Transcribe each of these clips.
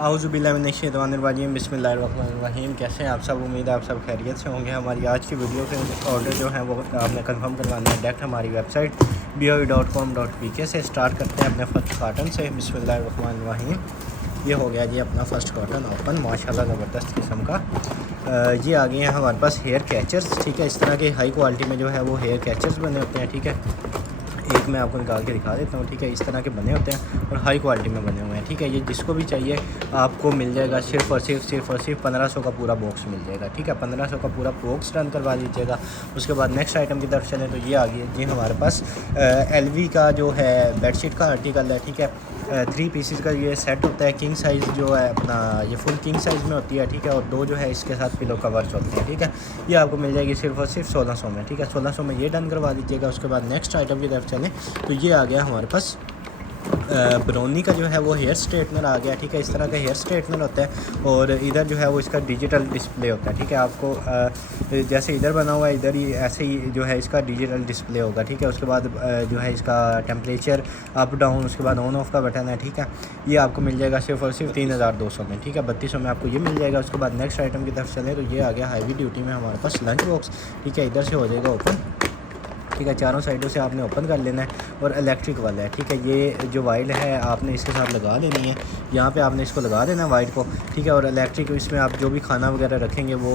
आऊज़ुबिल्लाहिमिनश्शैतानिर्रजीम बिस्मिल्लाहिर्रहमानिर्रहीम। कैसे हैं आप सब? उम्मीद है आप सब खैरियत से होंगे। हमारी आज की वीडियो के ऑर्डर जो है वो आपने कंफर्म करवाना है डायरेक्ट हमारी वेबसाइट boe.com.pk से। स्टार्ट करते हैं अपने फर्स्ट कॉटन से। बिस्मिल्लाहिर्रहमानिर्रहीम। ये हो गया जी अपना फ़र्स्ट कॉटन ओपन, माशाल्लाह ज़बरदस्त किस्म का। ये आ गए हैं हमारे पास हेयर कैचर्स, ठीक है। इस तरह के हाई क्वालिटी में जो है वो हेयर कैचर्स बने होते हैं, ठीक है। एक मैं आपको निकाल के दिखा देता हूँ, ठीक है। इस तरह के बने होते हैं और हाई क्वालिटी में बने हुए हैं, ठीक है। ये जिसको भी चाहिए आपको मिल जाएगा सिर्फ़ और सिर्फ 1500 का पूरा बॉक्स मिल जाएगा, ठीक है। 1500 का पूरा बॉक्स डन करवा दीजिएगा। उसके बाद नेक्स्ट आइटम की तरफ चलें तो ये आ गई जी हमारे पास LV का जो है बेडशीट का आर्टिकल है, ठीक है। 3 पीसेस का ये सेट होता है। किंग साइज़ जो है अपना ये फुल किंग साइज़ में होती है, ठीक है। और 2 जो है इसके साथ पिलो कवर्स होते हैं, ठीक है। ये आपको मिल जाएगी सिर्फ़ और सिर्फ 1600 में, ठीक है। 1600 में ये डन करवा दीजिएगा। उसके बाद नेक्स्ट आइटम की तरफ चलें तो ये आ गया हमारे पास ब्राउनी का जो है वो हेयर स्ट्रेटनर आ गया, ठीक है। इस तरह का हेयर स्ट्रेटनर होता है और इधर जो है वो इसका डिजिटल डिस्प्ले होता है, ठीक है। आपको जैसे इधर बना हुआ है इधर ही ऐसे ही जो है इसका डिजिटल डिस्प्ले होगा, ठीक है। उसके बाद जो है इसका टेम्परेचर अप डाउन, उसके बाद ऑन ऑफ का बटन है, ठीक है। ये आपको मिल जाएगा सिर्फ और सिर्फ 3200 में, ठीक है। 3200 में आपको ये मिल जाएगा। उसके बाद नेक्स्ट आइटम की तरफ चलें तो ये आ गया हैवी ड्यूटी में हमारे पास लंच बॉक्स, ठीक है। इधर से हो जाएगा ओपन, ठीक है। चारों साइडों से आपने ओपन कर लेना है और इलेक्ट्रिक वाला है, ठीक है। ये जो वाइल है आपने इसके साथ लगा लेनी है, यहाँ पे आपने इसको लगा देना है वाइट को, ठीक है। और इलेक्ट्रिक इसमें आप जो भी खाना वगैरह रखेंगे वो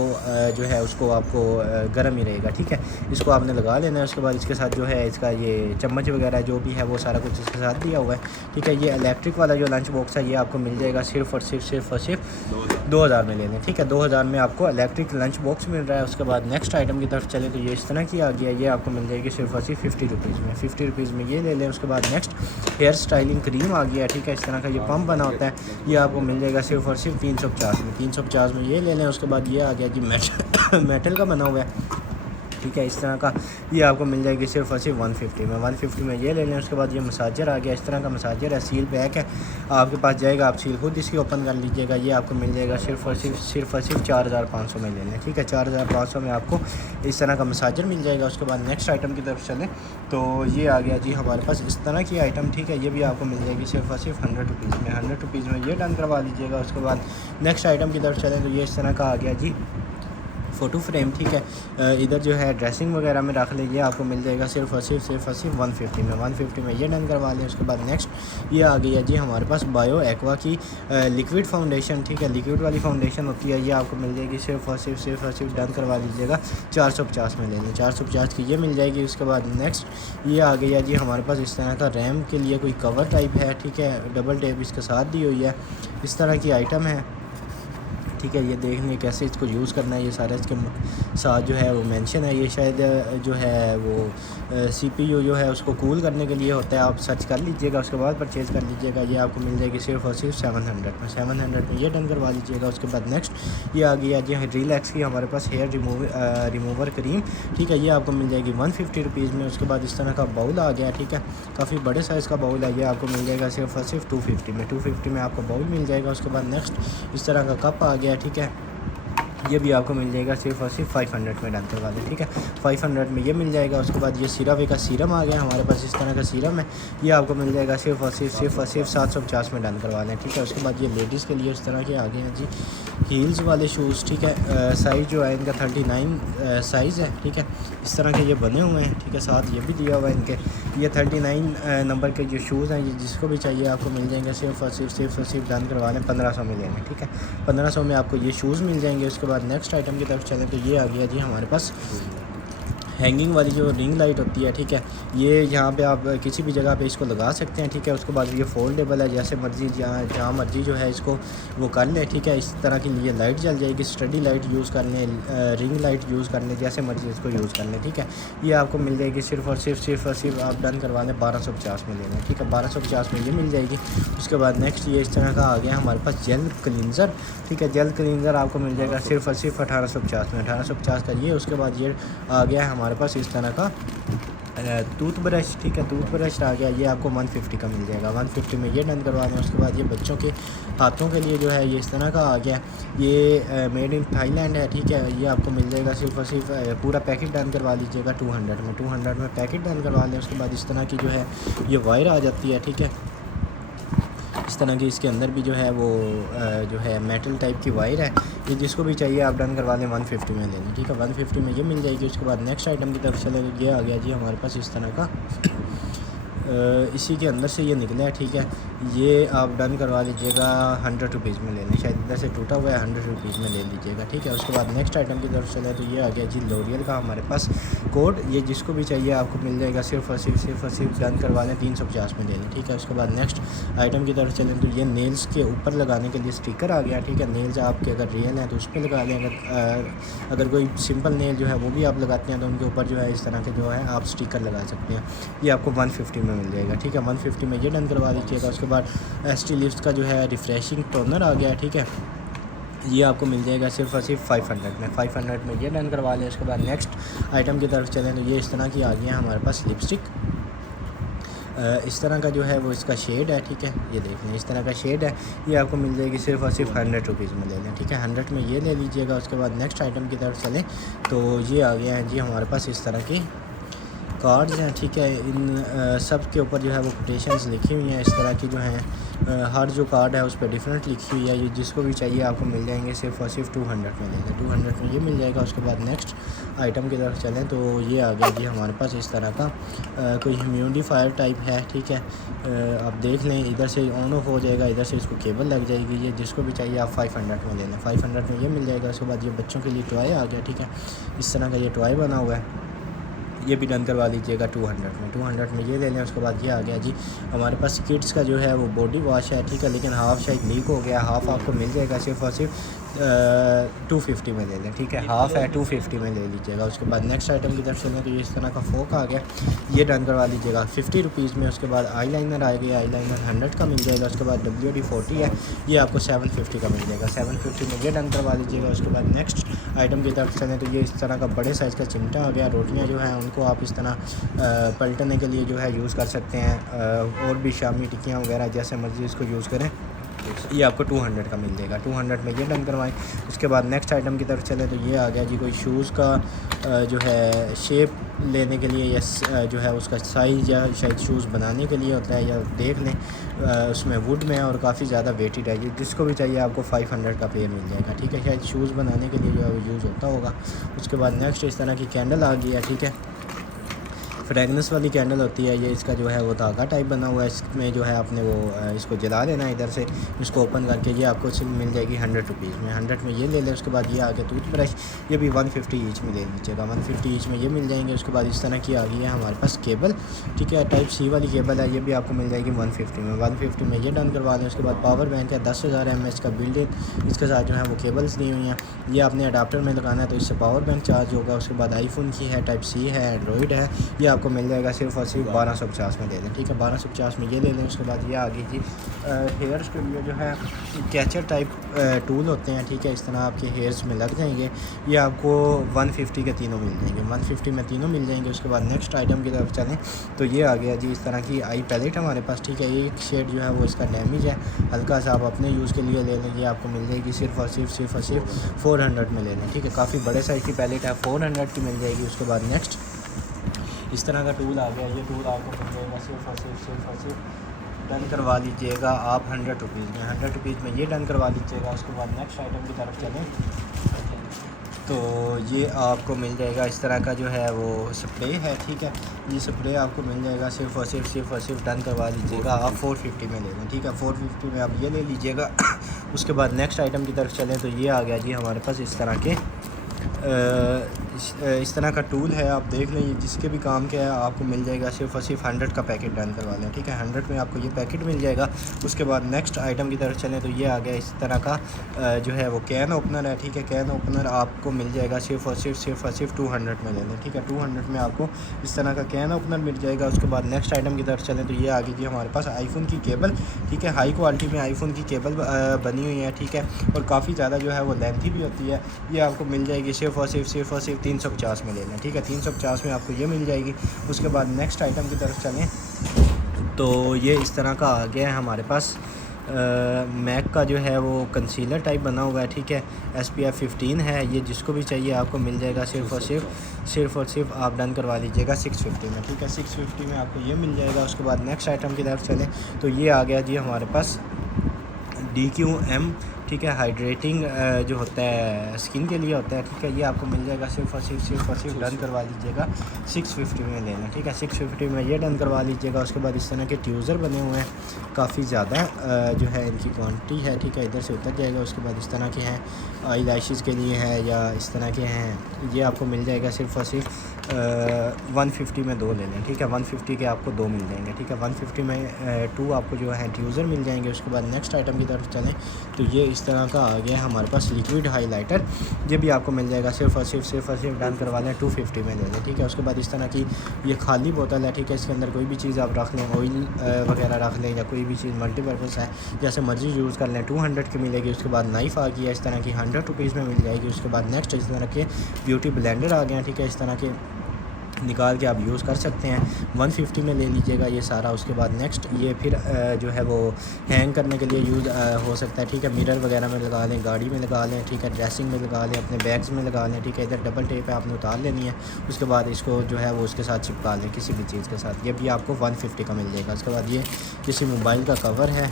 जो है उसको आपको गर्म ही रहेगा, ठीक है। इसको आपने लगा लेना है। उसके बाद इसके साथ जो है इसका ये चम्मच वगैरह जो भी है वो सारा कुछ इसके साथ दिया हुआ है, ठीक है। ये इलेक्ट्रिक वाला जो लंच बॉक्स है ये आपको मिल जाएगा सिर्फ और सिर्फ 2000 में लेने, ठीक है। 2000 में आपको इलेक्ट्रिक लंच बॉक्स मिल रहा है। उसके बाद नेक्स्ट आइटम की तरफ चले तो ये इस तरह की आ गया। ये आपको मिल जाएगी सिर्फ और सिर्फ 50 रुपीज़ में, 50 रुपीज़ में ये ले लें। उसके बाद नेक्स्ट हेयर स्टाइलिंग क्रीम आ गया, ठीक है। इस तरह का ये पम्प बना होता है, ये आपको मिल जाएगा सिर्फ और सिर्फ 350 में, 350 में ये ले लें। उसके बाद ये आ गया जी मेटल का बना हुआ है, ठीक है। इस तरह का ये आपको मिल जाएगी सिर्फ और सिर्फ 150 में, 150 में ये ले लें। उसके बाद ये मसाजर आ गया, इस तरह का मसाजर है, सील पैक है आपके पास जाएगा, आप सील खुद इसकी ओपन कर लीजिएगा। ये आपको मिल जाएगा सिर्फ और सिर्फ 4500 में ले लें, ठीक है। 4500 में आपको इस तरह का मसाजर मिल जाएगा। उसके बाद नेक्स्ट आइटम की तरफ चलें तो ये आ गया जी हमारे पास इस तरह की आइटम, ठीक है। ये भी आपको मिल जाएगी सिर्फ और सिर्फ 100 रुपीज़ में, 100 रुपीज़ में ये डन करवा लीजिएगा। उसके बाद नेक्स्ट आइटम की तरफ चलें तो ये इस तरह का आ गया जी फ़ोटो फ्रेम, ठीक है। इधर जो है ड्रेसिंग वगैरह में रख लीजिए, आपको मिल जाएगा सिर्फ और सिर्फ 150 में, 150 में ये डन करवा लें। उसके बाद नेक्स्ट ये आ गई है जी हमारे पास बायो एक्वा की लिक्विड फाउंडेशन, ठीक है। लिक्विड वाली फाउंडेशन होती है, ये आपको मिल जाएगी सिर्फ और सिर्फ डन करवा लीजिएगा 450 में ले लें, 450 की ये मिल जाएगी। उसके बाद नेक्स्ट ये आ गई है जी हमारे पास इस तरह का रैम के लिए कोई कवर टाइप है, ठीक है। डबल टेप इसके साथ दी हुई है, इस तरह की आइटम है, ठीक है। ये देखने कैसे इसको यूज़ करना है ये सारा इसके साथ जो है वो मेंशन है। ये शायद जो है वो CPU जो है उसको कूल करने के लिए होता है, आप सर्च कर लीजिएगा। उसके बाद परचेज़ कर लीजिएगा। ये आपको मिल जाएगी सिर्फ और सिर्फ 700 में ये डन करवा लीजिएगा। उसके बाद नेक्स्ट ये आ गई है जी रिलैक्स की हमारे पास हेयर रिमूवर क्रीम, ठीक है। ये आपको मिल जाएगी 150 रुपीज़ में। उसके बाद इस तरह का बाउल आ गया, ठीक है। काफ़ी बड़े साइज़ का बाउल है, ये आपको मिल जाएगा सिर्फ और सिर्फ 250 में, 250 में आपको बाउल मिल जाएगा। उसके बाद नेक्स्ट इस तरह का कप आ गया, ठीक है। ये भी आपको मिल जाएगा सिर्फ और सिर्फ 500 में डन करवा दें, ठीक है। 500 में ये मिल जाएगा। उसके बाद ये सीरावे का सीरम आ गया हमारे पास, इस तरह का सीरम है, ये आपको मिल जाएगा सिर्फ और सिर्फ 750 में डन करवा लें, ठीक है। उसके बाद ये लेडीज़ के लिए इस तरह के आ गए हैं जी हील्स वाले शूज़, ठीक है। साइज़ जो है इनका 39 साइज़ है, ठीक है। इस तरह के ये बने हुए हैं, ठीक है। साथ ये भी दिया हुआ है इनके, ये 39 नंबर के जो शूज़ हैं ये जिसको भी चाहिए आपको मिल जाएंगे सिर्फ और सिर्फ डन करवा लें 1500 में लेंगे, ठीक है। 1500 में आपको ये शूज़ मिल जाएंगे। उसके बाद नेक्स्ट आइटम की तरफ चलें तो ये आ गया जी हमारे पास हैंगिंग वाली जो रिंग लाइट होती है, ठीक है। ये यहाँ पे आप किसी भी जगह पे इसको लगा सकते हैं, ठीक है। उसके बाद ये फोल्डेबल है, जैसे मर्ज़ी जहाँ मर्ज़ी जो है इसको वो कर लें, ठीक है। इस तरह की ये लाइट जल जाएगी, स्टडी लाइट यूज़ कर लें, रिंग लाइट यूज़ कर लें, जैसे मर्ज़ी इसको यूज़ कर लें, ठीक है। ये आपको मिल जाएगी सिर्फ और सिर्फ आप डन करवा लें 1250 में ले लें, ठीक है। 1250 में ये मिल जाएगी। उसके बाद नेक्स्ट ये इस तरह का आ गया हमारे पास जेल क्लींजर, ठीक है। जेल क्लींजर आपको मिल जाएगा सिर्फ और सिर्फ 1850 में, 1850 का ये। उसके बाद ये आ गया हमारे पास इस तरह का टूथब्रश, ठीक है। टूथब्रश आ गया, ये आपको 150 का मिल जाएगा, 150 में ये डन करवा दें। उसके बाद ये बच्चों के हाथों के लिए जो है ये इस तरह का आ गया, ये मेड इन थाईलैंड है, ठीक है। ये आपको मिल जाएगा सिर्फ और सिर्फ पूरा पैकेट डन करवा लीजिएगा 200 में पैकेट डन करवा लें। उसके बाद इस तरह की जो है ये वायर आ जाती है, ठीक है। इस तरह की इसके अंदर भी जो है वो जो है मेटल टाइप की वायर है। ये जिसको भी चाहिए आप डन करवा लें 150 में ले लें, ठीक है। 150 में ये मिल जाएगी। उसके बाद नेक्स्ट आइटम की तरफ चले तो ये आ गया जी हमारे पास इस तरह का, इसी के अंदर से ये निकला है, ठीक है। ये आप डन करवा लीजिएगा 100 रुपीज़ में ले लें, शायद इधर से टूटा हुआ है, 100 रुपीज़ में ले लीजिएगा, ठीक है। उसके बाद नेक्स्ट आइटम की तरफ चले तो ये आ गया जी लॉरियल का हमारे पास कोड। ये जिसको भी चाहिए आपको मिल जाएगा, सिर्फ और सिर्फ डन करवा लें 350 में ले लें, ठीक है। उसके बाद नेक्स्ट आइटम की तरफ चलें तो ये नेल्स के ऊपर लगाने के लिए स्टिकर आ गया, ठीक है। नेल्स आपके अगर रियल हैं तो उस पर लगा लें, अगर कोई सिंपल नेल जो है वो भी आप लगाते हैं तो उनके ऊपर जो है इस तरह के जो है आप स्टिकर लगा सकते हैं। ये आपको 150 में मिल जाएगा, ठीक है। 150 में ये डन करवा लीजिएगा। उसके बाद ST लिफ्ट का जो है रिफ़्रेशिंग टोनर आ गया है, ठीक है। ये आपको मिल जाएगा सिर्फ और सिर्फ 500 में। 500 में ये डन करवा लें। उसके बाद नेक्स्ट आइटम की तरफ चलें तो ये इस तरह की आ गई है हमारे पास लिपस्टिक। इस तरह का जो है वो इसका शेड है, ठीक है। ये देख लें इस तरह का शेड है। ये आपको मिल जाएगी सिर्फ और सिर्फ 100 रुपीज़ में ले लें, ठीक है। 100 में ये ले लीजिएगा। उसके बाद नेक्स्ट आइटम की तरफ चलें तो ये आ गया है जी हमारे पास इस तरह की कार्ड्स हैं, ठीक है। इन सब के ऊपर जो है वो कोटेशंस लिखी हुई हैं इस तरह की जो हैं। हर जो कार्ड है उस पर डिफरेंट लिखी हुई है। ये जिसको भी चाहिए आपको मिल जाएंगे सिर्फ और सिर्फ 200 में ले लें, 200 में ये मिल जाएगा। उसके बाद नेक्स्ट आइटम की तरफ चलें तो ये आ गया जी हमारे पास इस तरह का कोई ह्यूमिडिफायर टाइप है, ठीक है। आप देख लें इधर से ऑन ऑफ हो जाएगा, इधर से इसको केबल लग जाएगी। ये जिसको भी चाहिए आप 500 में ले लें, 500 में ये मिल जाएगा। उसके बाद ये बच्चों के लिए टॉय आ गया, ठीक है। इस तरह का ये टॉय बना हुआ है, ये भी डन करवा लीजिएगा 200 में। 200 में ये ले लें। उसके बाद ये आ गया जी हमारे पास किड्स का जो है वो बॉडी वॉश है, ठीक है। लेकिन हाफ़ शायद लीक हो गया, हाफ़ आपको मिल जाएगा सिर्फ और सिर्फ 250 में ले लें, ठीक है। हाफ़ है 250 में ले लीजिएगा। उसके बाद नेक्स्ट आइटम की तरफ चलें तो ये इस तरह का फोक आ गया, ये डन करवा लीजिएगा 50 रुपीज़ में। उसके बाद आई लाइनर आ गया, आई लाइनर 100 का मिल जाएगा। उसके बाद WD 40 है, ये आपको 750 का मिल जाएगा, 750 में ये डन करवा लीजिएगा। उसके बाद नेक्स्ट आइटम की तरफ चलें तो ये इस तरह का बड़े साइज़ का चिमटा आ गया। रोटियाँ जो हैं उनको आप इस तरह पलटने के लिए जो है यूज़ कर सकते हैं, और भी शामी टिक्कियाँ वगैरह जैसे मर्जी इसको यूज़ करें। ये आपको 200 का मिल जाएगा, 200 में ये डन करवाएं। उसके बाद नेक्स्ट आइटम की तरफ चले तो ये आ गया जी कोई शूज़ का जो है शेप लेने के लिए या जो है उसका साइज़ या शायद शूज़ बनाने के लिए होता है, या देख लें उसमें वुड में है और काफ़ी ज़्यादा वेटेड है। जिसको भी चाहिए आपको 500 का पेयर मिल जाएगा, ठीक है। शायद शूज़ बनाने के लिए जो है वो यूज़ होता होगा। उसके बाद नेक्स्ट इस तरह की कैंडल आ गई है, ठीक है। फ्रेगनेंस वाली कैंडल होती है ये, इसका जो है वो धागा टाइप बना हुआ है। इसमें जो है आपने वो इसको जला लेना है इधर से, इसको ओपन करके ये आपको मिल जाएगी 100 रुपीज़ में। 100 में ये ले लें। उसके बाद ये आ गया टूथ ब्रश, ये भी 150 ईच में ले लीजिएगा, 150 ईच में ये मिल जाएंगे। उसके बाद इस तरह की आ गई है हमारे पास केबल, ठीक है। टाइप C वाली केबल है, ये भी आपको मिल जाएगी 150 में। 150 में ये डन करवा लें। उसके बाद पावर बैंक है 10,000 mAh का बिल्ड इन, इसके साथ जो है वो केबल्स दी हुई हैं। ये आपने अडाप्टर में लगाना है तो इससे पावर बैंक चार्ज होगा। उसके बाद आईफोन की है, टाइप C है, एंड्रॉयड है, ये आपको मिल जाएगा सिर्फ और सिर्फ 1250 में ले लें, ठीक है। 1250 में ये ले लें। उसके बाद ये आ गई जी हेयर्स के लिए जो है कैचर टाइप टूल होते हैं, ठीक है। इस तरह आपके हेयर्स में लग जाएंगे, ये आपको 150 के तीनों मिल जाएंगे, 150 में तीनों मिल जाएंगे। उसके बाद नेक्स्ट आइटम की तरफ चलें तो ये आ गया जी इस तरह की आई पैलेट हमारे पास, ठीक है। एक शेड जो है वो इसका डैमेज है हल्का सा, आप अपने यूज़ के लिए ले लें। ये आपको मिल जाएगी सिर्फ और सिर्फ 400 में ले लें, ठीक है। काफ़ी बड़े साइज़ की पैलेट है, 400 की मिल जाएगी। उसके बाद नेक्स्ट इस तरह का टूल आ गया, ये टूल आपको मिल जाएगा सिर्फ और सिर्फ डन करवा लीजिएगा आप 100 रुपीज़ में। 100 रुपीज़ में ये डन करवा लीजिएगा। उसके बाद नेक्स्ट आइटम की तरफ चलें तो ये आपको मिल जाएगा इस तरह का जो है वो स्प्रे है, ठीक है। ये स्प्रे आपको मिल जाएगा सिर्फ और सिर्फ डन करवा लीजिएगा आप 450 में ले लें, ठीक है। 450 में आप ये ले लीजिएगा। उसके बाद नेक्स्ट आइटम की तरफ चलें तो ये आ गया जी हमारे पास इस तरह के इस तरह का टूल है, आप देख लें ये जिसके भी काम के है आपको मिल जाएगा सिर्फ और सिर्फ 100 का पैकेट डन करवा लें, ठीक है। 100 में आपको ये पैकेट मिल जाएगा। उसके बाद नेक्स्ट आइटम की तरफ चलें तो ये आ गया इस तरह का जो है वो कैन ओपनर है, ठीक है। कैन ओपनर आपको मिल जाएगा सिर्फ और सिर्फ 200 में ले लें, ठीक है। 200 में आपको इस तरह का कैन ओपनर मिल जाएगा। उसके बाद नेक्स्ट आइटम की तरफ चलें तो ये आ गई जी हमारे पास आईफोन की केबल, ठीक है। हाई क्वालिटी में आईफोन की केबल बनी हुई है, ठीक है, और काफ़ी ज़्यादा जो है वो लेंथी भी होती है। ये आपको मिल जाएगी सिर्फ और सिर्फ 350 में ले लें, ठीक है। 350 में आपको ये मिल जाएगी। उसके बाद नेक्स्ट आइटम की तरफ चलें तो ये इस तरह का आ गया है हमारे पास मैक का जो है वो कंसीलर टाइप बना हुआ है, ठीक है। SPF 15 है, ये जिसको भी चाहिए आपको मिल जाएगा सिर्फ और सिर्फ आप डन करवा लीजिएगा 650 में, ठीक है। 650 में आपको ये मिल जाएगा। उसके बाद नेक्स्ट आइटम की तरफ चलें तो ये आ गया जी हमारे पास DQM, ठीक है, हाइड्रेटिंग जो होता है स्किन के लिए होता है, ठीक है। ये आपको मिल जाएगा सिर्फ और सिर्फ डन करवा लीजिएगा 650 में लेना, ठीक है। 650 में ये डन करवा लीजिएगा। उसके बाद इस तरह के ट्यूज़र बने हुए हैं, काफ़ी ज़्यादा जो है इनकी क्वांटिटी है, ठीक है। इधर से उतर जाएगा। उसके बाद इस तरह के हैं आई लैशेज़ के लिए है या इस तरह के हैं, ये आपको मिल जाएगा सिर्फ और सिर्फ 150 में 2 ले लें, ठीक है। 150 के आपको 2 मिल जाएंगे, ठीक है। 150 में 2 आपको जो है ट्यूज़र मिल जाएंगे। उसके बाद नेक्स्ट आइटम की तरफ चलें तो ये इस तरह का आ गया हमारे पास लिक्विड हाइलाइटर। ये भी आपको मिल जाएगा सिर्फ और सिर्फ डन करवा लें 250 में ले लें, ठीक है। उसके बाद इस तरह की ये खाली बोतल है, ठीक है। इसके अंदर कोई भी चीज़ आप रख लें, ऑयल वगैरह रख लें या कोई भी चीज़ मल्टीपर्पज़ है जैसे मर्जी यूज़ कर लें। 200 की मिलेगी। उसके बाद नाइफ़ आ गई है इस तरह की 100 रुपीज़ में मिल जाएगी। उसके बाद नेक्स्ट इस तरह के ब्यूटी ब्लेंडर आ गए हैं, ठीक है। इस तरह के निकाल के आप यूज़ कर सकते हैं। 150 में ले लीजिएगा ये सारा। उसके बाद नेक्स्ट ये फिर जो है वो हैंग करने के लिए यूज़ हो सकता है, ठीक है। मिरर वगैरह में लगा लें, गाड़ी में लगा लें, ठीक है। ड्रेसिंग में लगा लें, अपने बैग्स में लगा लें, ठीक है। इधर डबल टेप है, आपने उतार लेनी है। उसके बाद इसको जो है वो उसके साथ चिपका लें किसी भी चीज़ के साथ। ये भी आपको 150 का मिल जाएगा। उसके बाद ये किसी मोबाइल का कवर है,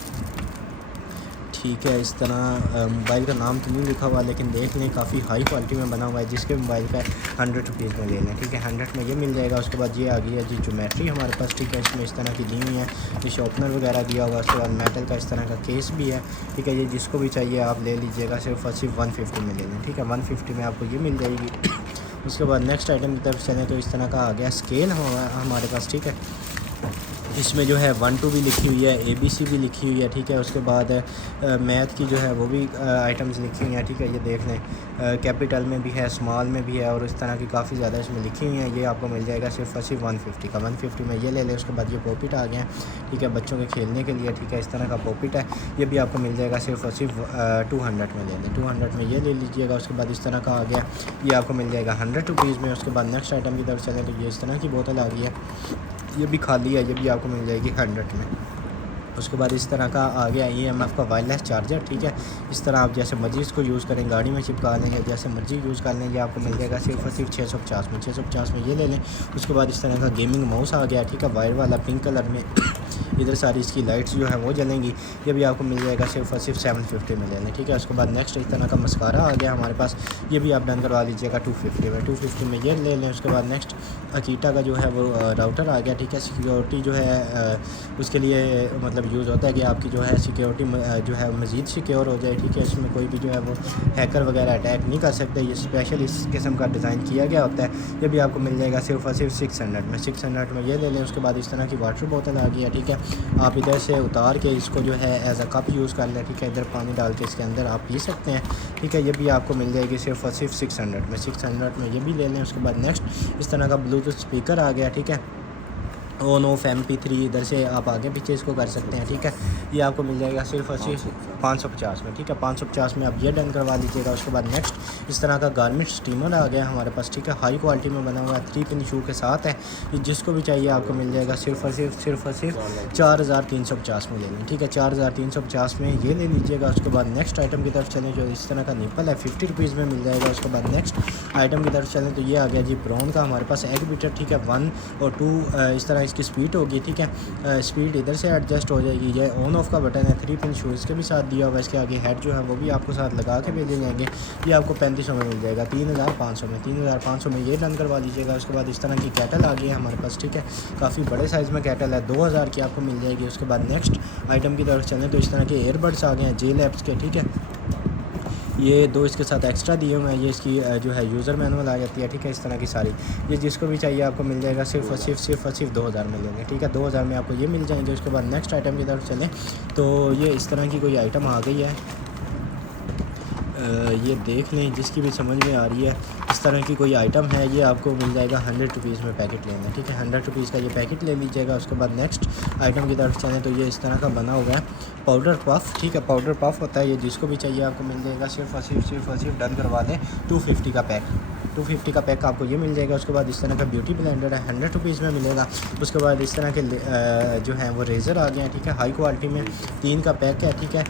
ठीक है। इस तरह मोबाइल का नाम तो नहीं लिखा हुआ लेकिन देख लें काफ़ी हाई क्वालिटी में बना हुआ है। जिसके मोबाइल का 100 रुपीज़ में ले लें, ठीक है। 100 में ये मिल जाएगा। उसके बाद ये आ गई है जी ज्योमेट्री हमारे पास, ठीक है। इसमें इस तरह की दी हुई है, ये शॉर्पनर वगैरह दिया हुआ है। उसके बाद मेटल का इस तरह का केस भी है, ठीक है। ये जिसको भी चाहिए आप ले लीजिएगा। सिर्फ और सिर्फ 150 में ले लें, ठीक है। 150 में आपको ये मिल जाएगी। उसके बाद नेक्स्ट आइटम की तरफ चलें तो इस तरह का आ गया स्केल हमारे पास, ठीक है। इसमें जो है 1 2 भी लिखी हुई है, ABC भी लिखी हुई है, ठीक है। उसके बाद मैथ की जो है वो भी आइटम्स लिखी हुई हैं, ठीक है। ये देख लें कैपिटल में भी है, स्मॉल में भी है और इस तरह की काफ़ी ज़्यादा इसमें लिखी हुई हैं। ये आपको मिल जाएगा सिर्फ और सिर्फ 150 का। 150 में ये ले लें। उसके बाद ये पॉपिट आ गया, ठीक है, बच्चों के खेलने के लिए, ठीक है। इस तरह का पॉपिट है, ये भी आपको मिल जाएगा सिर्फ और सिर्फ 200 में ले लें। 200 में ये ले लीजिएगा। उसके बाद इस तरह का आ गया, ये आपको मिल जाएगा 100 रुपीज़ में। उसके बाद नेक्स्ट आइटम की तरफ चलें तो ये इस तरह की बोतल आ गई है, ये भी खाली है, ये भी आपको मिल जाएगी 100 में। उसके बाद इस तरह का आ गया EMF का वायरलेस चार्जर, ठीक है। इस तरह आप जैसे मर्जी इसको यूज़ करें, गाड़ी में चिपका लें या जैसे मर्जी यूज़ कर लें। ये आपको मिल जाएगा सिर्फ और सिर्फ 650 में। 650 में ये ले लें। उसके बाद इस तरह का गेमिंग माउस आ गया, ठीक है, वायर वाला पिंक कलर में। इधर सारी इसकी लाइट्स जो है वो जलेंगी। ये भी आपको मिल जाएगा सिर्फ और सिर्फ 750 में ले लें, ठीक है। उसके बाद नेक्स्ट इस तरह का मस्कारा आ गया हमारे पास, ये भी आप डन करवा लीजिएगा 250 में। 250 में ये ले लें। उसके बाद नेक्स्ट अकीटा का जो है वो राउटर आ गया, ठीक है। सिक्योरिटी जो है उसके लिए मतलब यूज़ होता है कि आपकी जो है सिक्योरिटी जो है मज़ीद सिक्योर हो जाए, ठीक है। इसमें कोई भी जो है वो हैकर वगैरह अटैक नहीं कर सकते। ये स्पेशल इस किस्म का डिज़ाइन किया गया होता है। ये भी आपको मिल जाएगा सिर्फ और सिर्फ 600 में। 600 में ये ले लें। उसके बाद इस तरह की वाटर बोतल आ गई है, ठीक है। आप इधर से उतार के इसको जो है एज अ कप यूज़ कर लें, ठीक है। इधर पानी डाल के इसके अंदर आप पी सकते हैं, ठीक है। ये भी आपको मिल जाएगी सिर्फ और सिर्फ 600 में। 600 में ये भी ले लें। उसके बाद नेक्स्ट इस तरह का ब्लूटूथ स्पीकर आ गया, ठीक है। ऑन ऑफ MP3 इधर से आप आगे पीछे इसको कर सकते हैं, ठीक है। ये आपको मिल जाएगा सिर्फ और सिर्फ 550 में, ठीक है। 550 में आप ये डन करवा लीजिएगा। उसके बाद नेक्स्ट इस तरह का गारमेंट स्टीमर आ गया हमारे पास, ठीक है। हाई क्वालिटी में बना हुआ है, 3 पिन शू के साथ है। ये जिसको भी चाहिए आपको मिल जाएगा सिर्फ और सिर्फ 4350 में ले लें, ठीक है। 4350 में ये ले लीजिएगा। उसके बाद नेक्स्ट आइटम की तरफ चलें जो इस तरह का निप्पल है, 50 रुपीज़ में मिल जाएगा। उसके बाद नेक्स्ट आइटम की तरफ चलें तो ये आ गया जी ब्राउन का हमारे पास एग बीटर, ठीक है। 1 और 2 इस तरह इसकी स्पीड होगी, ठीक है। स्पीड इधर से एडजस्ट हो जाएगी। ये ऑन ऑफ का बटन है, 3 पिन शूज़ के भी साथ दिया हुआ है। इसके आगे हेड जो है वो भी आपको साथ लगा के भेजे जाएंगे। ये आपको 3500 में मिल जाएगा। 3500 में 3500 में ये डन करवा लीजिएगा। उसके बाद इस तरह की कैटल आ गई है हमारे पास, ठीक है। काफ़ी बड़े साइज़ में कैटल है, 2000 की आपको मिल जाएगी। उसके बाद नेक्स्ट आइटम की तरफ चलें तो इस तरह के एयरबड्स आ गए हैं JLabs के, ठीक है। ये 2 इसके साथ एक्स्ट्रा दिए हुए हैं। ये इसकी जो है यूज़र मैनुअल आ जाती है, ठीक है। इस तरह की सारी ये जिसको भी चाहिए आपको मिल जाएगा सिर्फ और सिर्फ 2000 में लेंगे, ठीक है। 2000 में आपको ये मिल जाएंगे। उसके बाद नेक्स्ट आइटम की तरफ चलें तो ये इस तरह की कोई आइटम आ गई है, ये देख लें जिसकी भी समझ में आ रही है। इस तरह की कोई आइटम है, ये आपको मिल जाएगा 100 रुपीज़ में पैकेट लेना, ठीक है। 100 रुपीज़ का ये पैकेट ले लीजिएगा। उसके बाद नेक्स्ट आइटम की तरफ चलें तो ये इस तरह का बना हुआ है पाउडर पफ, ठीक है। पाउडर पफ होता है, ये जिसको भी चाहिए आपको मिल जाएगा सिर्फ और सिर्फ डन करवा लें 250 का पैक। 250 का पैक आपको ये मिल जाएगा। उसके बाद इस तरह का ब्यूटी ब्लेंडर है, 100 रुपीज़ में मिलेगा। उसके बाद इस तरह के जो हैं वो रेज़र आ गए हैं, ठीक है। हाई क्वालिटी में 3 का पैक है, ठीक है।